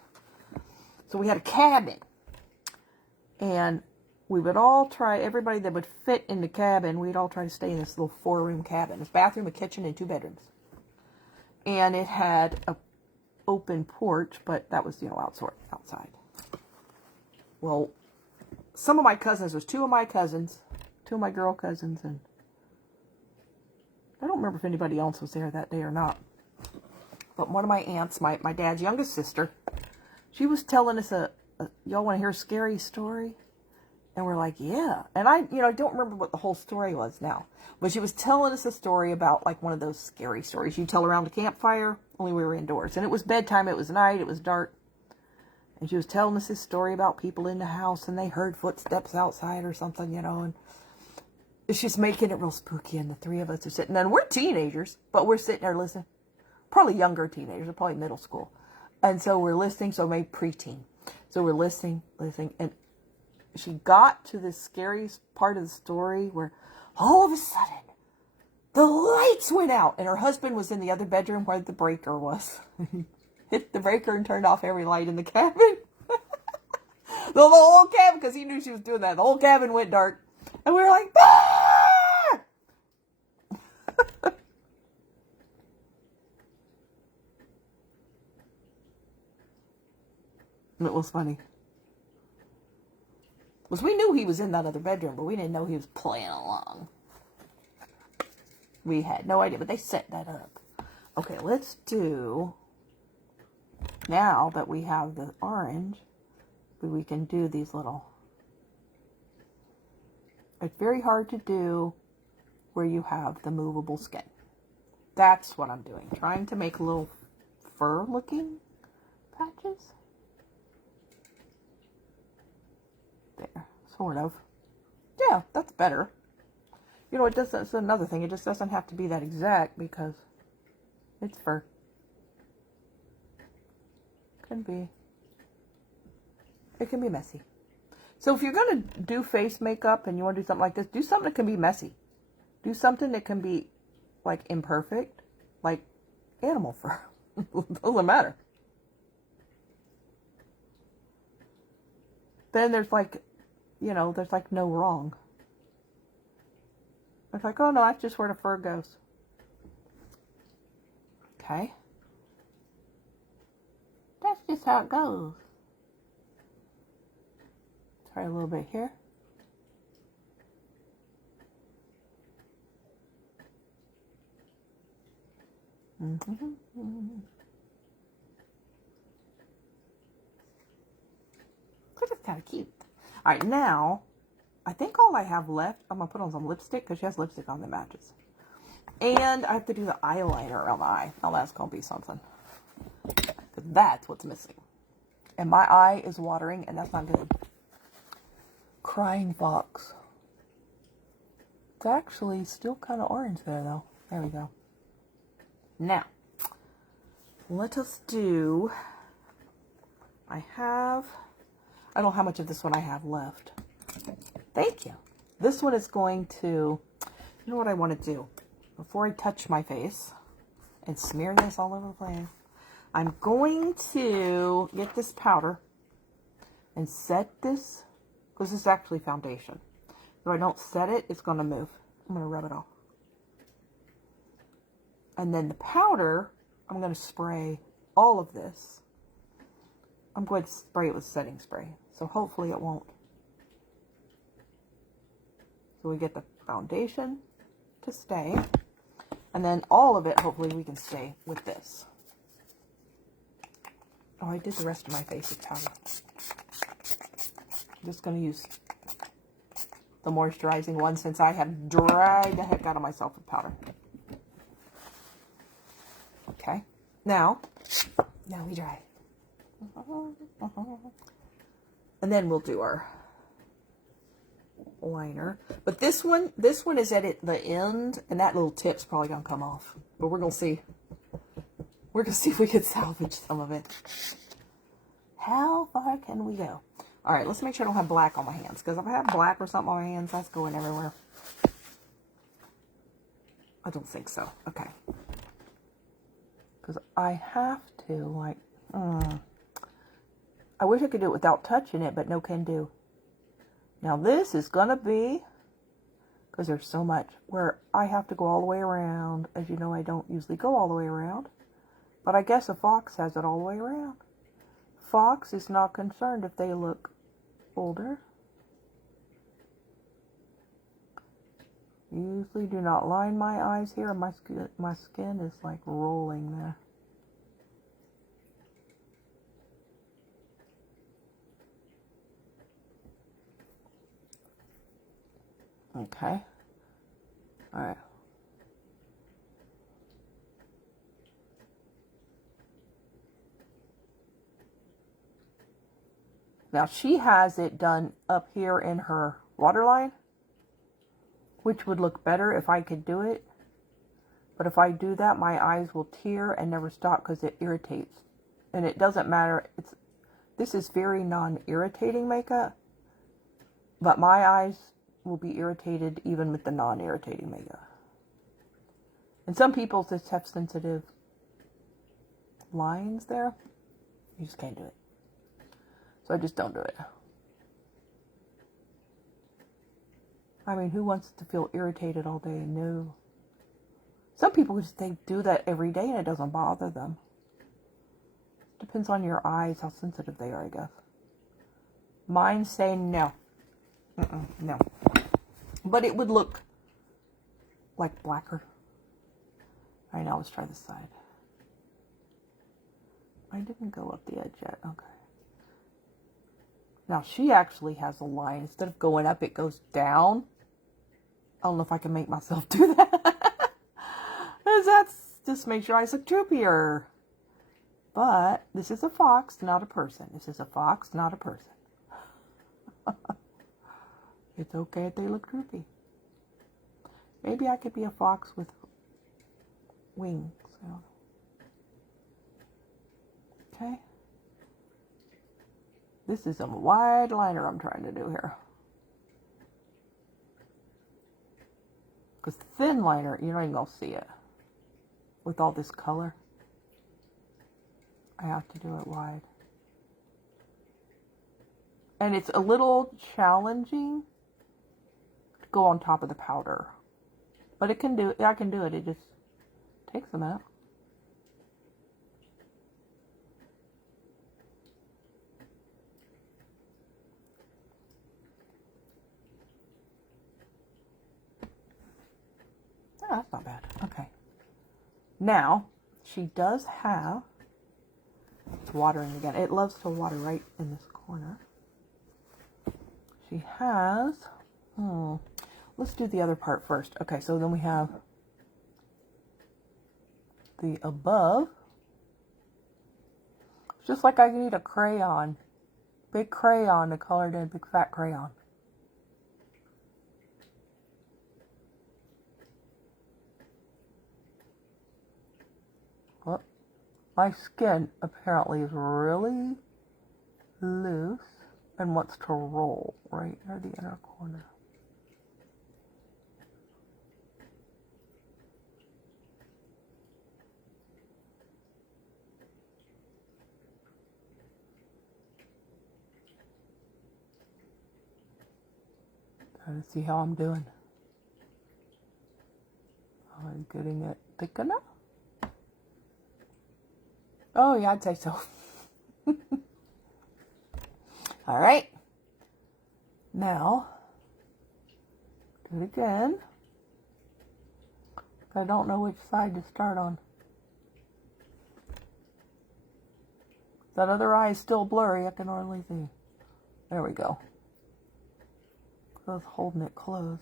So we had a cabin. And we would all try, everybody that would fit in the cabin, we'd all try to stay in this little 4-room cabin. This bathroom, a kitchen, and 2 bedrooms. And it had a open porch, but that was, outside. Well, some of my cousins, there's 2 of my cousins, 2 of my girl cousins, and I don't remember if anybody else was there that day or not. But one of my aunts, my dad's youngest sister, she was telling us y'all want to hear a scary story? And we're like, yeah. And I don't remember what the whole story was now. But she was telling us a story about like one of those scary stories you tell around a campfire, only we were indoors. And it was bedtime, it was night, it was dark. And she was telling us this story about people in the house and they heard footsteps outside or something, and she's making it real spooky. And the 3 of us are sitting, and we're teenagers, but we're sitting there listening. Probably younger teenagers, probably middle school. And so we're listening, so maybe preteen. So we're listening, and she got to the scariest part of the story where all of a sudden the lights went out and her husband was in the other bedroom where the breaker was. Hit the breaker and turned off every light in the cabin. The whole cabin, because he knew she was doing that. The whole cabin went dark. And we were like, ah! It was funny. Because we knew he was in that other bedroom, but we didn't know he was playing along. We had no idea, but they set that up. Okay, let's do, now that we have the orange, we can do these little, it's very hard to do where you have the movable skin. That's what I'm doing, trying to make little fur looking patches. There, sort of. Yeah, that's better. You know, it doesn't, it's another thing. It just doesn't have to be that exact because it's fur. It can be messy. So if you're going to do face makeup and you want to do something like this, do something that can be messy. Do something that can be like imperfect, like animal fur. Doesn't matter. Then there's like, you know, there's like no wrong. It's like, oh no, that's just where the fur goes. Okay. That's just how it goes. Try a little bit here. This is kind of cute. All right, now, I think all I have left, I'm going to put on some lipstick because she has lipstick on that matches. And I have to do the eyeliner around the eye. Now that's going to be something. Because that's what's missing. And my eye is watering, and that's not good. Crying fox. It's actually still kind of orange there, though. There we go. Now, let us do... I don't know how much of this one I have left. Thank you. This one is going to... You know what I want to do? Before I touch my face and smear this all over the place, I'm going to get this powder and set this, because this is actually foundation. If I don't set it, it's going to move. I'm going to rub it off. And then the powder, I'm going to spray all of this. I'm going to spray it with setting spray. So hopefully it won't. So we get the foundation to stay. And then all of it, hopefully we can stay with this. Oh, I did the rest of my face with powder. I'm just going to use the moisturizing one since I have dried the heck out of myself with powder. Okay. Now we dry. And then we'll do our liner. But this one is at the end, and that little tip's probably gonna come off. But we're gonna see. We're gonna see if we can salvage some of it. How far can we go? All right, let's make sure I don't have black on my hands, because if I have black or something on my hands, that's going everywhere. I don't think so. Okay. Because I have to, like, I wish I could do it without touching it, but no can do. Now this is going to be, because there's so much, where I have to go all the way around. As you know, I don't usually go all the way around. But I guess a fox has it all the way around. Fox is not concerned if they look older. Usually do not line my eyes here. My skin is like rolling there. Okay. All right. Now she has it done up here in her waterline, which would look better if I could do it. But if I do that, my eyes will tear and never stop because it irritates. And it doesn't matter. This is very non-irritating makeup, but my eyes will be irritated even with the non-irritating makeup. And some people just have sensitive lines there. You just can't do it. So I just don't do it. I mean, who wants to feel irritated all day? No. Some people just, they do that every day and it doesn't bother them. Depends on your eyes, how sensitive they are, I guess. Mine say no. No. But it would look like blacker. All right, now let's try this side. I didn't go up the edge yet. Okay. Now she actually has a line. Instead of going up, it goes down. I don't know if I can make myself do that. Because that's just makes your eyes look droopier. But this is a fox, not a person. This is a fox, not a person. It's okay if they look droopy. Maybe I could be a fox with wings. So. Okay. This is a wide liner I'm trying to do here. Because thin liner, you're not even going to see it. With all this color. I have to do it wide. And it's a little challenging to go on top of the powder. But it can do it. I can do it. It just takes a minute. Oh, that's not bad. Okay. Now, she does have, it's watering again. It loves to water right in this corner. She has, let's do the other part first. Okay, so then we have the above. It's just like I need a crayon. Big crayon to color it in, big fat crayon. Well, my skin apparently is really loose and wants to roll right near the inner corner. Trying to see how I'm doing. Am I getting it thick enough? Oh yeah, I'd say so. All right. Now, do it again. I don't know which side to start on. That other eye is still blurry. I can hardly see. There we go. I was holding it closed.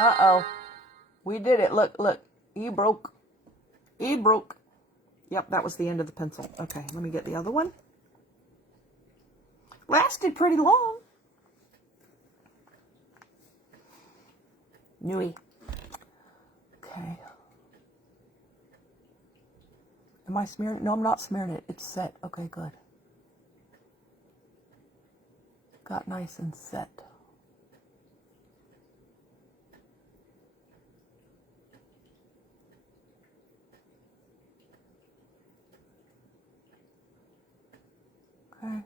Uh-oh. We did it. Look, look. E broke. E broke. Yep, that was the end of the pencil. Okay, let me get the other one. Lasted pretty long. Newy. Okay. Am I smearing? No, I'm not smearing it. It's set. Okay, good. Got nice and set. Okay.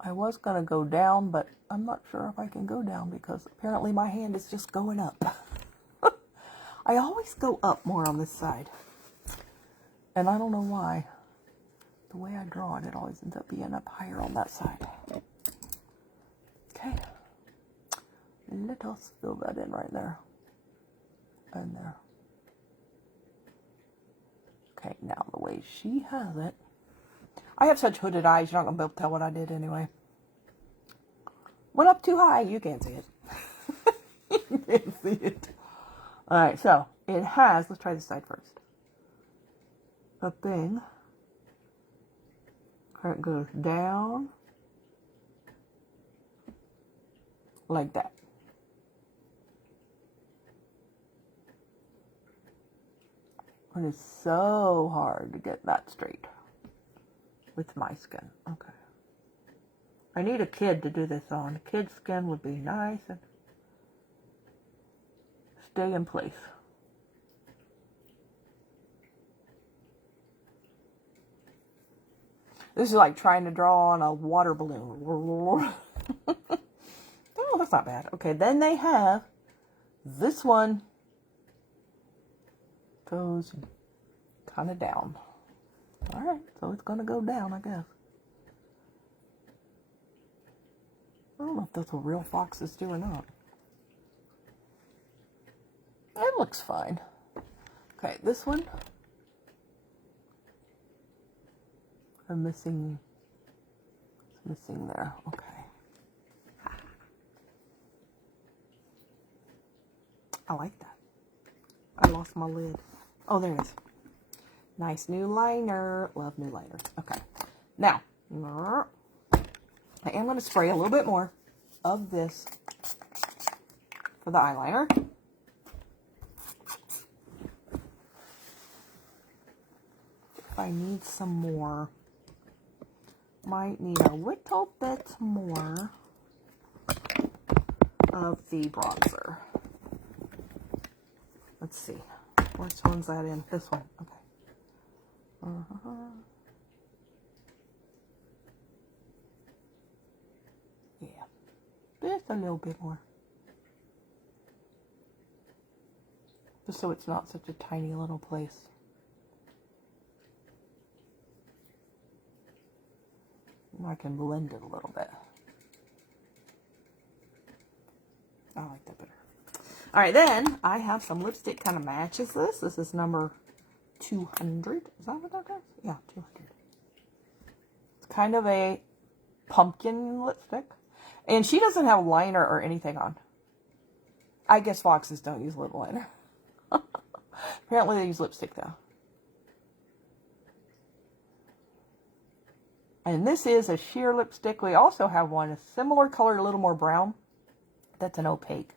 I was going to go down, but I'm not sure if I can go down because apparently my hand is just going up. I always go up more on this side. And I don't know why. The way I draw it, it always ends up being up higher on that side. Okay. Let us fill that in right there. And there. Okay, now the way she has it. I have such hooded eyes, you're not going to be able to tell what I did anyway. Went up too high, you can't see it. You can't see it. Alright, so it has, let's try this side first. A thing. It goes down. Like that. It is so hard to get that straight with my skin. Okay. I need a kid to do this on. A kid's skin would be nice and stay in place. This is like trying to draw on a water balloon. Oh, that's not bad. Okay, then they have this one goes kind of down. All right, so it's going to go down, I guess. I don't know if that's what real foxes do or not. It looks fine. Okay, this one. I'm missing. It's missing there. Okay. I like that. I lost my lid. Oh, there it is. Nice new liner. Love new liners. Okay. Now, I am going to spray a little bit more of this for the eyeliner. If I need some more, might need a little bit more of the bronzer. Let's see. Which one's that in? This one. Okay. Yeah. Just a little bit more. Just so it's not such a tiny little place. I can blend it a little bit. I like that better. All right, then I have some lipstick kind of matches this. This is number 200. Is that what that is? Yeah, 200. It's kind of a pumpkin lipstick. And she doesn't have a liner or anything on. I guess foxes don't use lip liner. Apparently they use lipstick though. And this is a sheer lipstick. We also have one, a similar color, a little more brown. That's an opaque.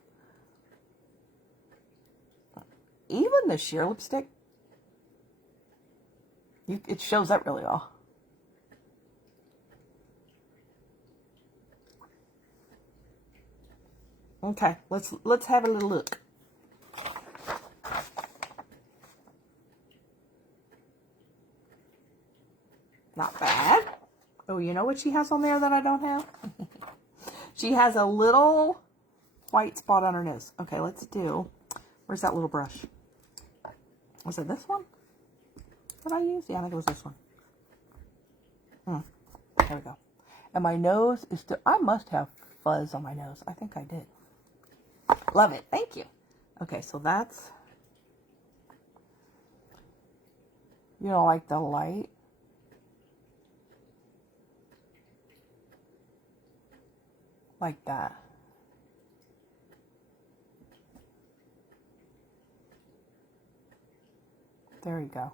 Even the sheer lipstick, it shows up really well. Okay, let's have a little look. Not bad. Oh, you know what she has on there that I don't have? She has a little white spot on her nose. Okay, let's do... Where's that little brush? Was it this one that I used? Yeah, I think it was this one. There we go. And my nose is still... I must have fuzz on my nose. I think I did. Love it. Thank you. Okay, so that's... You know, like the light. Like that. There you go.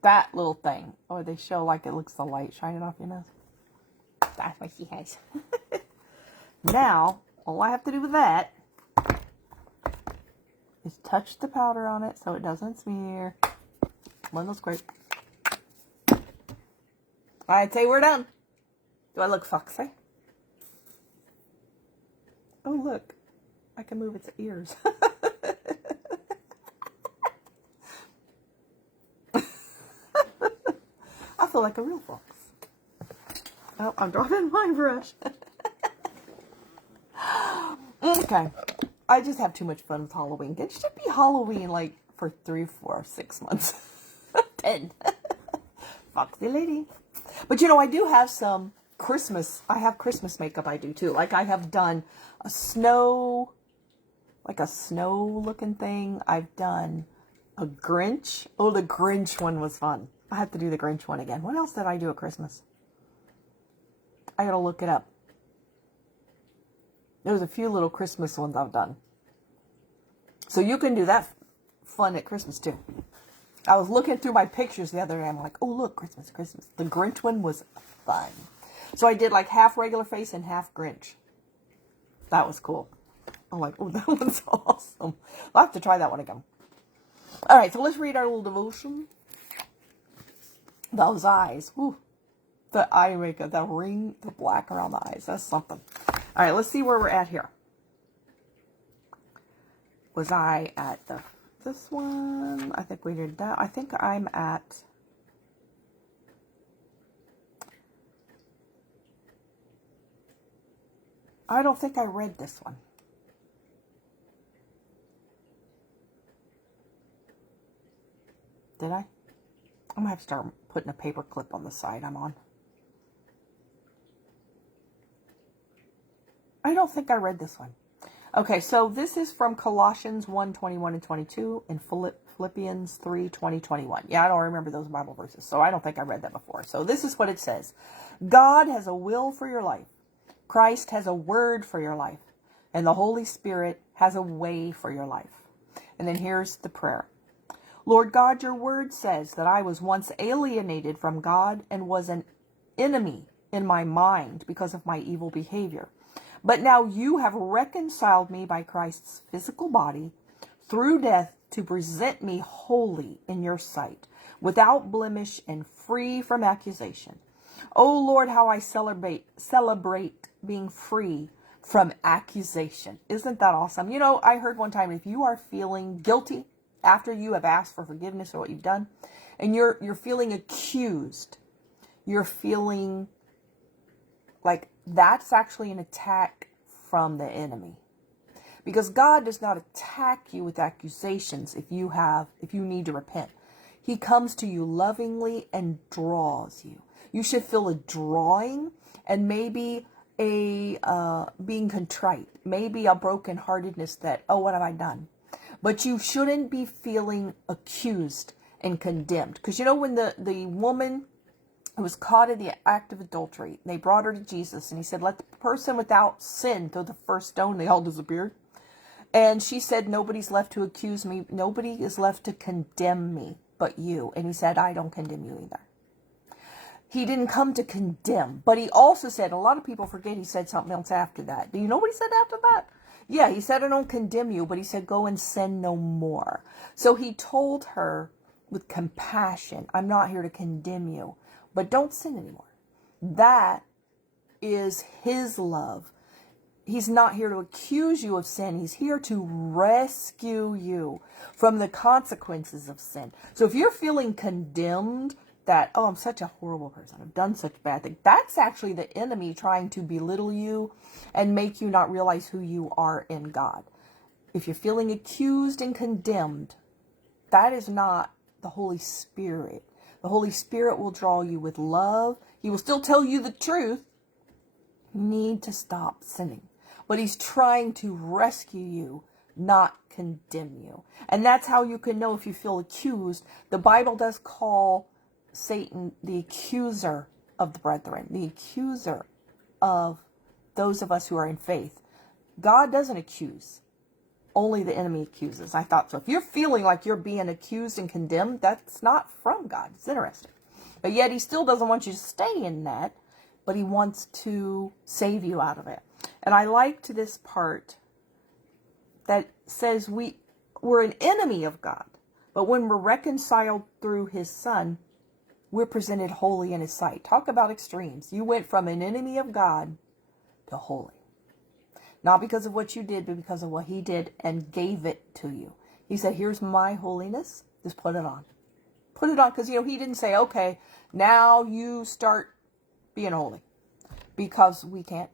That little thing. Oh, they show like it looks the light shining off your nose. That's what she has. Now, all I have to do with that is touch the powder on it so it doesn't smear. One of those great. I'd say we're done. Do I look foxy? Oh, look. I can move its ears. I feel like a real fox. Oh, I'm dropping my brush. Okay. I just have too much fun with Halloween. It should be Halloween like for 3, 4, 6 months. 10. Foxy lady. But you know, I do have some Christmas. I have Christmas makeup I do too. Like I have done a snow, like a snow looking thing. I've done a Grinch. Oh, the Grinch one was fun. I have to do the Grinch one again. What else did I do at Christmas? I gotta look it up. There's a few little Christmas ones I've done. So you can do that fun at Christmas too. I was looking through my pictures the other day. I'm like, oh, look, Christmas, Christmas. The Grinch one was fun. So I did like half regular face and half Grinch. That was cool. I'm like, oh, that one's awesome. I'll have to try that one again. All right, so let's read our little devotion. Those eyes. Whew. The eye makeup, the ring, the black around the eyes. That's something. All right, let's see where we're at here. Was I at this one? I think we did that. I think I'm at... I don't think I read this one. Did I? I'm going to have to start putting a paper clip on the side I'm on. I don't think I read this one. Okay, so this is from Colossians 1:21 and 22 and Philippians 3:20, 21. Yeah, I don't remember those Bible verses, so I don't think I read that before. So this is what it says. God has a will for your life. Christ has a word for your life. And the Holy Spirit has a way for your life. And then here's the prayer. Lord God, your word says that I was once alienated from God and was an enemy in my mind because of my evil behavior. But now you have reconciled me by Christ's physical body through death to present me holy in your sight, without blemish and free from accusation. Oh Lord, how I celebrate being free from accusation. Isn't that awesome? You know, I heard one time, if you are feeling guilty after you have asked for forgiveness for what you've done, and you're feeling accused, you're feeling like that's actually an attack from the enemy. Because God does not attack you with accusations if you need to repent. He comes to you lovingly and draws you. You should feel a drawing and maybe a being contrite, maybe a brokenheartedness that, oh, what have I done? But you shouldn't be feeling accused and condemned. Because you know, when the woman who was caught in the act of adultery, they brought her to Jesus and he said, let the person without sin throw the first stone. They all disappeared. And she said, nobody's left to accuse me. Nobody is left to condemn me but you. And he said, I don't condemn you either. He didn't come to condemn, but he also said, a lot of people forget he said something else after that. Do you know what he said after that? Yeah, he said, I don't condemn you, but he said, go and sin no more. So he told her with compassion, I'm not here to condemn you, but don't sin anymore. That is his love. He's not here to accuse you of sin. He's here to rescue you from the consequences of sin. So if you're feeling condemned that, oh, I'm such a horrible person, I've done such bad things, that's actually the enemy trying to belittle you and make you not realize who you are in God. If you're feeling accused and condemned, that is not the Holy Spirit. The Holy Spirit will draw you with love. He will still tell you the truth. You need to stop sinning. But he's trying to rescue you, not condemn you. And that's how you can know if you feel accused. The Bible does call Satan the accuser of the brethren, the accuser of those of us who are in faith. God doesn't accuse. Only the enemy accuses. I thought so. If you're feeling like you're being accused and condemned, that's not from God. It's interesting. But yet he still doesn't want you to stay in that, but he wants to save you out of it. And I liked this part that says we're an enemy of God, but when we're reconciled through his Son, we're presented holy in his sight. Talk about extremes. You went from an enemy of God to holy. Not because of what you did, but because of what he did and gave it to you. He said, here's my holiness. Just put it on. Put it on, because, you know, he didn't say, okay, now you start being holy. Because we can't.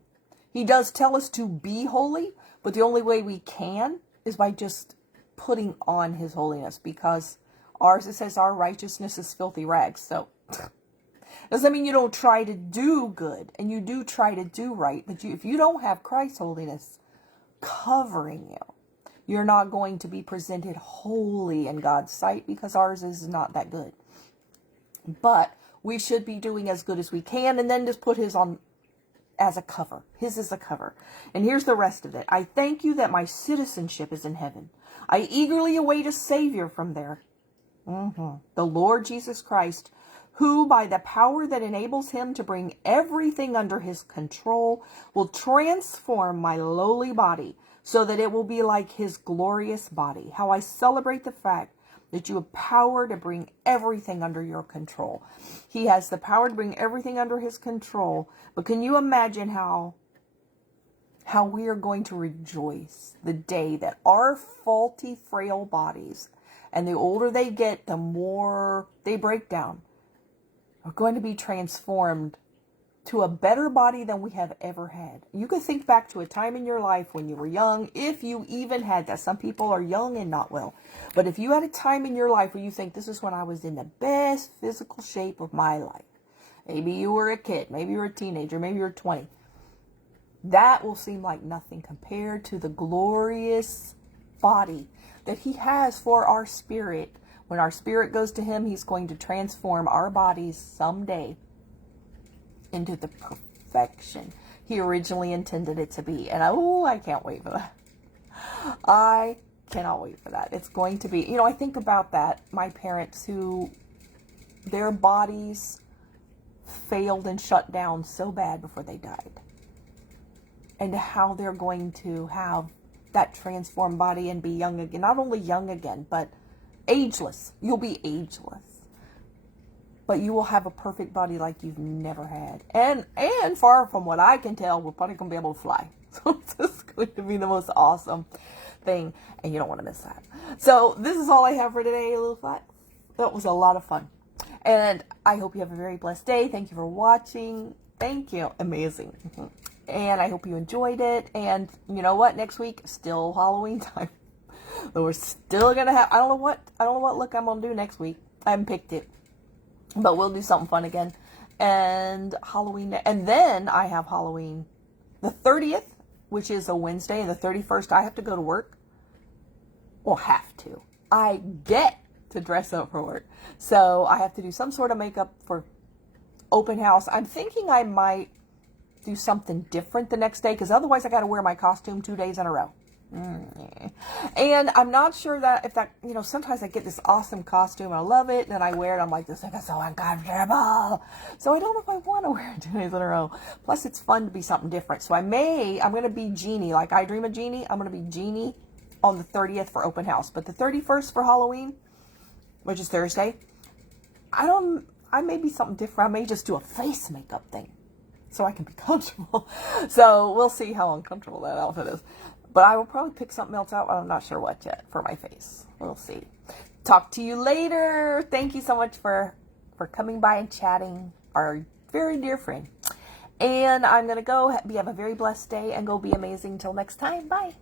He does tell us to be holy, but the only way we can is by just putting on his holiness, because ours, it says our righteousness is filthy rags. So doesn't mean you don't try to do good, and you do try to do right, but if you don't have Christ's holiness covering you, you're not going to be presented holy in God's sight, because ours is not that good. But we should be doing as good as we can, and then just put his on as a cover. His is a cover. And here's the rest of it. I thank you that my citizenship is in heaven. I eagerly await a Savior from there. The Lord Jesus Christ, who by the power that enables him to bring everything under his control will transform my lowly body so that it will be like his glorious body. How I celebrate the fact that you have power to bring everything under your control. He has the power to bring everything under his control. But can you imagine how we are going to rejoice the day that our faulty, frail bodies, and the older they get, the more they break down, are going to be transformed to a better body than we have ever had. You can think back to a time in your life when you were young, if you even had that. Some people are young and not well. But if you had a time in your life where you think, this is when I was in the best physical shape of my life. Maybe you were a kid, maybe you were a teenager, maybe you were 20. That will seem like nothing compared to the glorious body that he has for our spirit. When our spirit goes to him, he's going to transform our bodies someday into the perfection he originally intended it to be. And I can't wait for that. I cannot wait for that. It's going to be, you know, I think about that. My parents who, their bodies failed and shut down so bad before they died. And how they're going to have that transformed body and be young again. Not only young again, but ageless. You'll be ageless. But you will have a perfect body like you've never had. And far from what I can tell, we're probably going to be able to fly. So it's just going to be the most awesome thing. And you don't want to miss that. So this is all I have for today, Little Fox. That was a lot of fun. And I hope you have a very blessed day. Thank you for watching. Thank you. Amazing. And I hope you enjoyed it. And you know what? Next week, still Halloween time. But we're still going to have, I don't know what look I'm going to do next week. I haven't picked it. But we'll do something fun again. And Halloween. And then I have Halloween the 30th, which is a Wednesday. And the 31st, I have to go to work. Well, have to. I get to dress up for work. So I have to do some sort of makeup for open house. I'm thinking I might do something different the next day, because otherwise I got to wear my costume 2 days in a row. And I'm not sure that if that, you know, sometimes I get this awesome costume and I love it, and then I wear it, I'm like, this thing is so uncomfortable. So I don't know if I want to wear it 2 days in a row. Plus it's fun to be something different. So I'm going to be Jeannie, like I Dream of Jeannie. I'm going to be Jeannie on the 30th for open house. But the 31st for Halloween, which is Thursday, I may be something different. I may just do a face makeup thing so I can be comfortable. So we'll see how uncomfortable that outfit is. But I will probably pick something else out. I'm not sure what yet for my face. We'll see. Talk to you later. Thank you so much for coming by and chatting. Our very dear friend. And I'm going to go have a very blessed day and go be amazing. Till next time. Bye.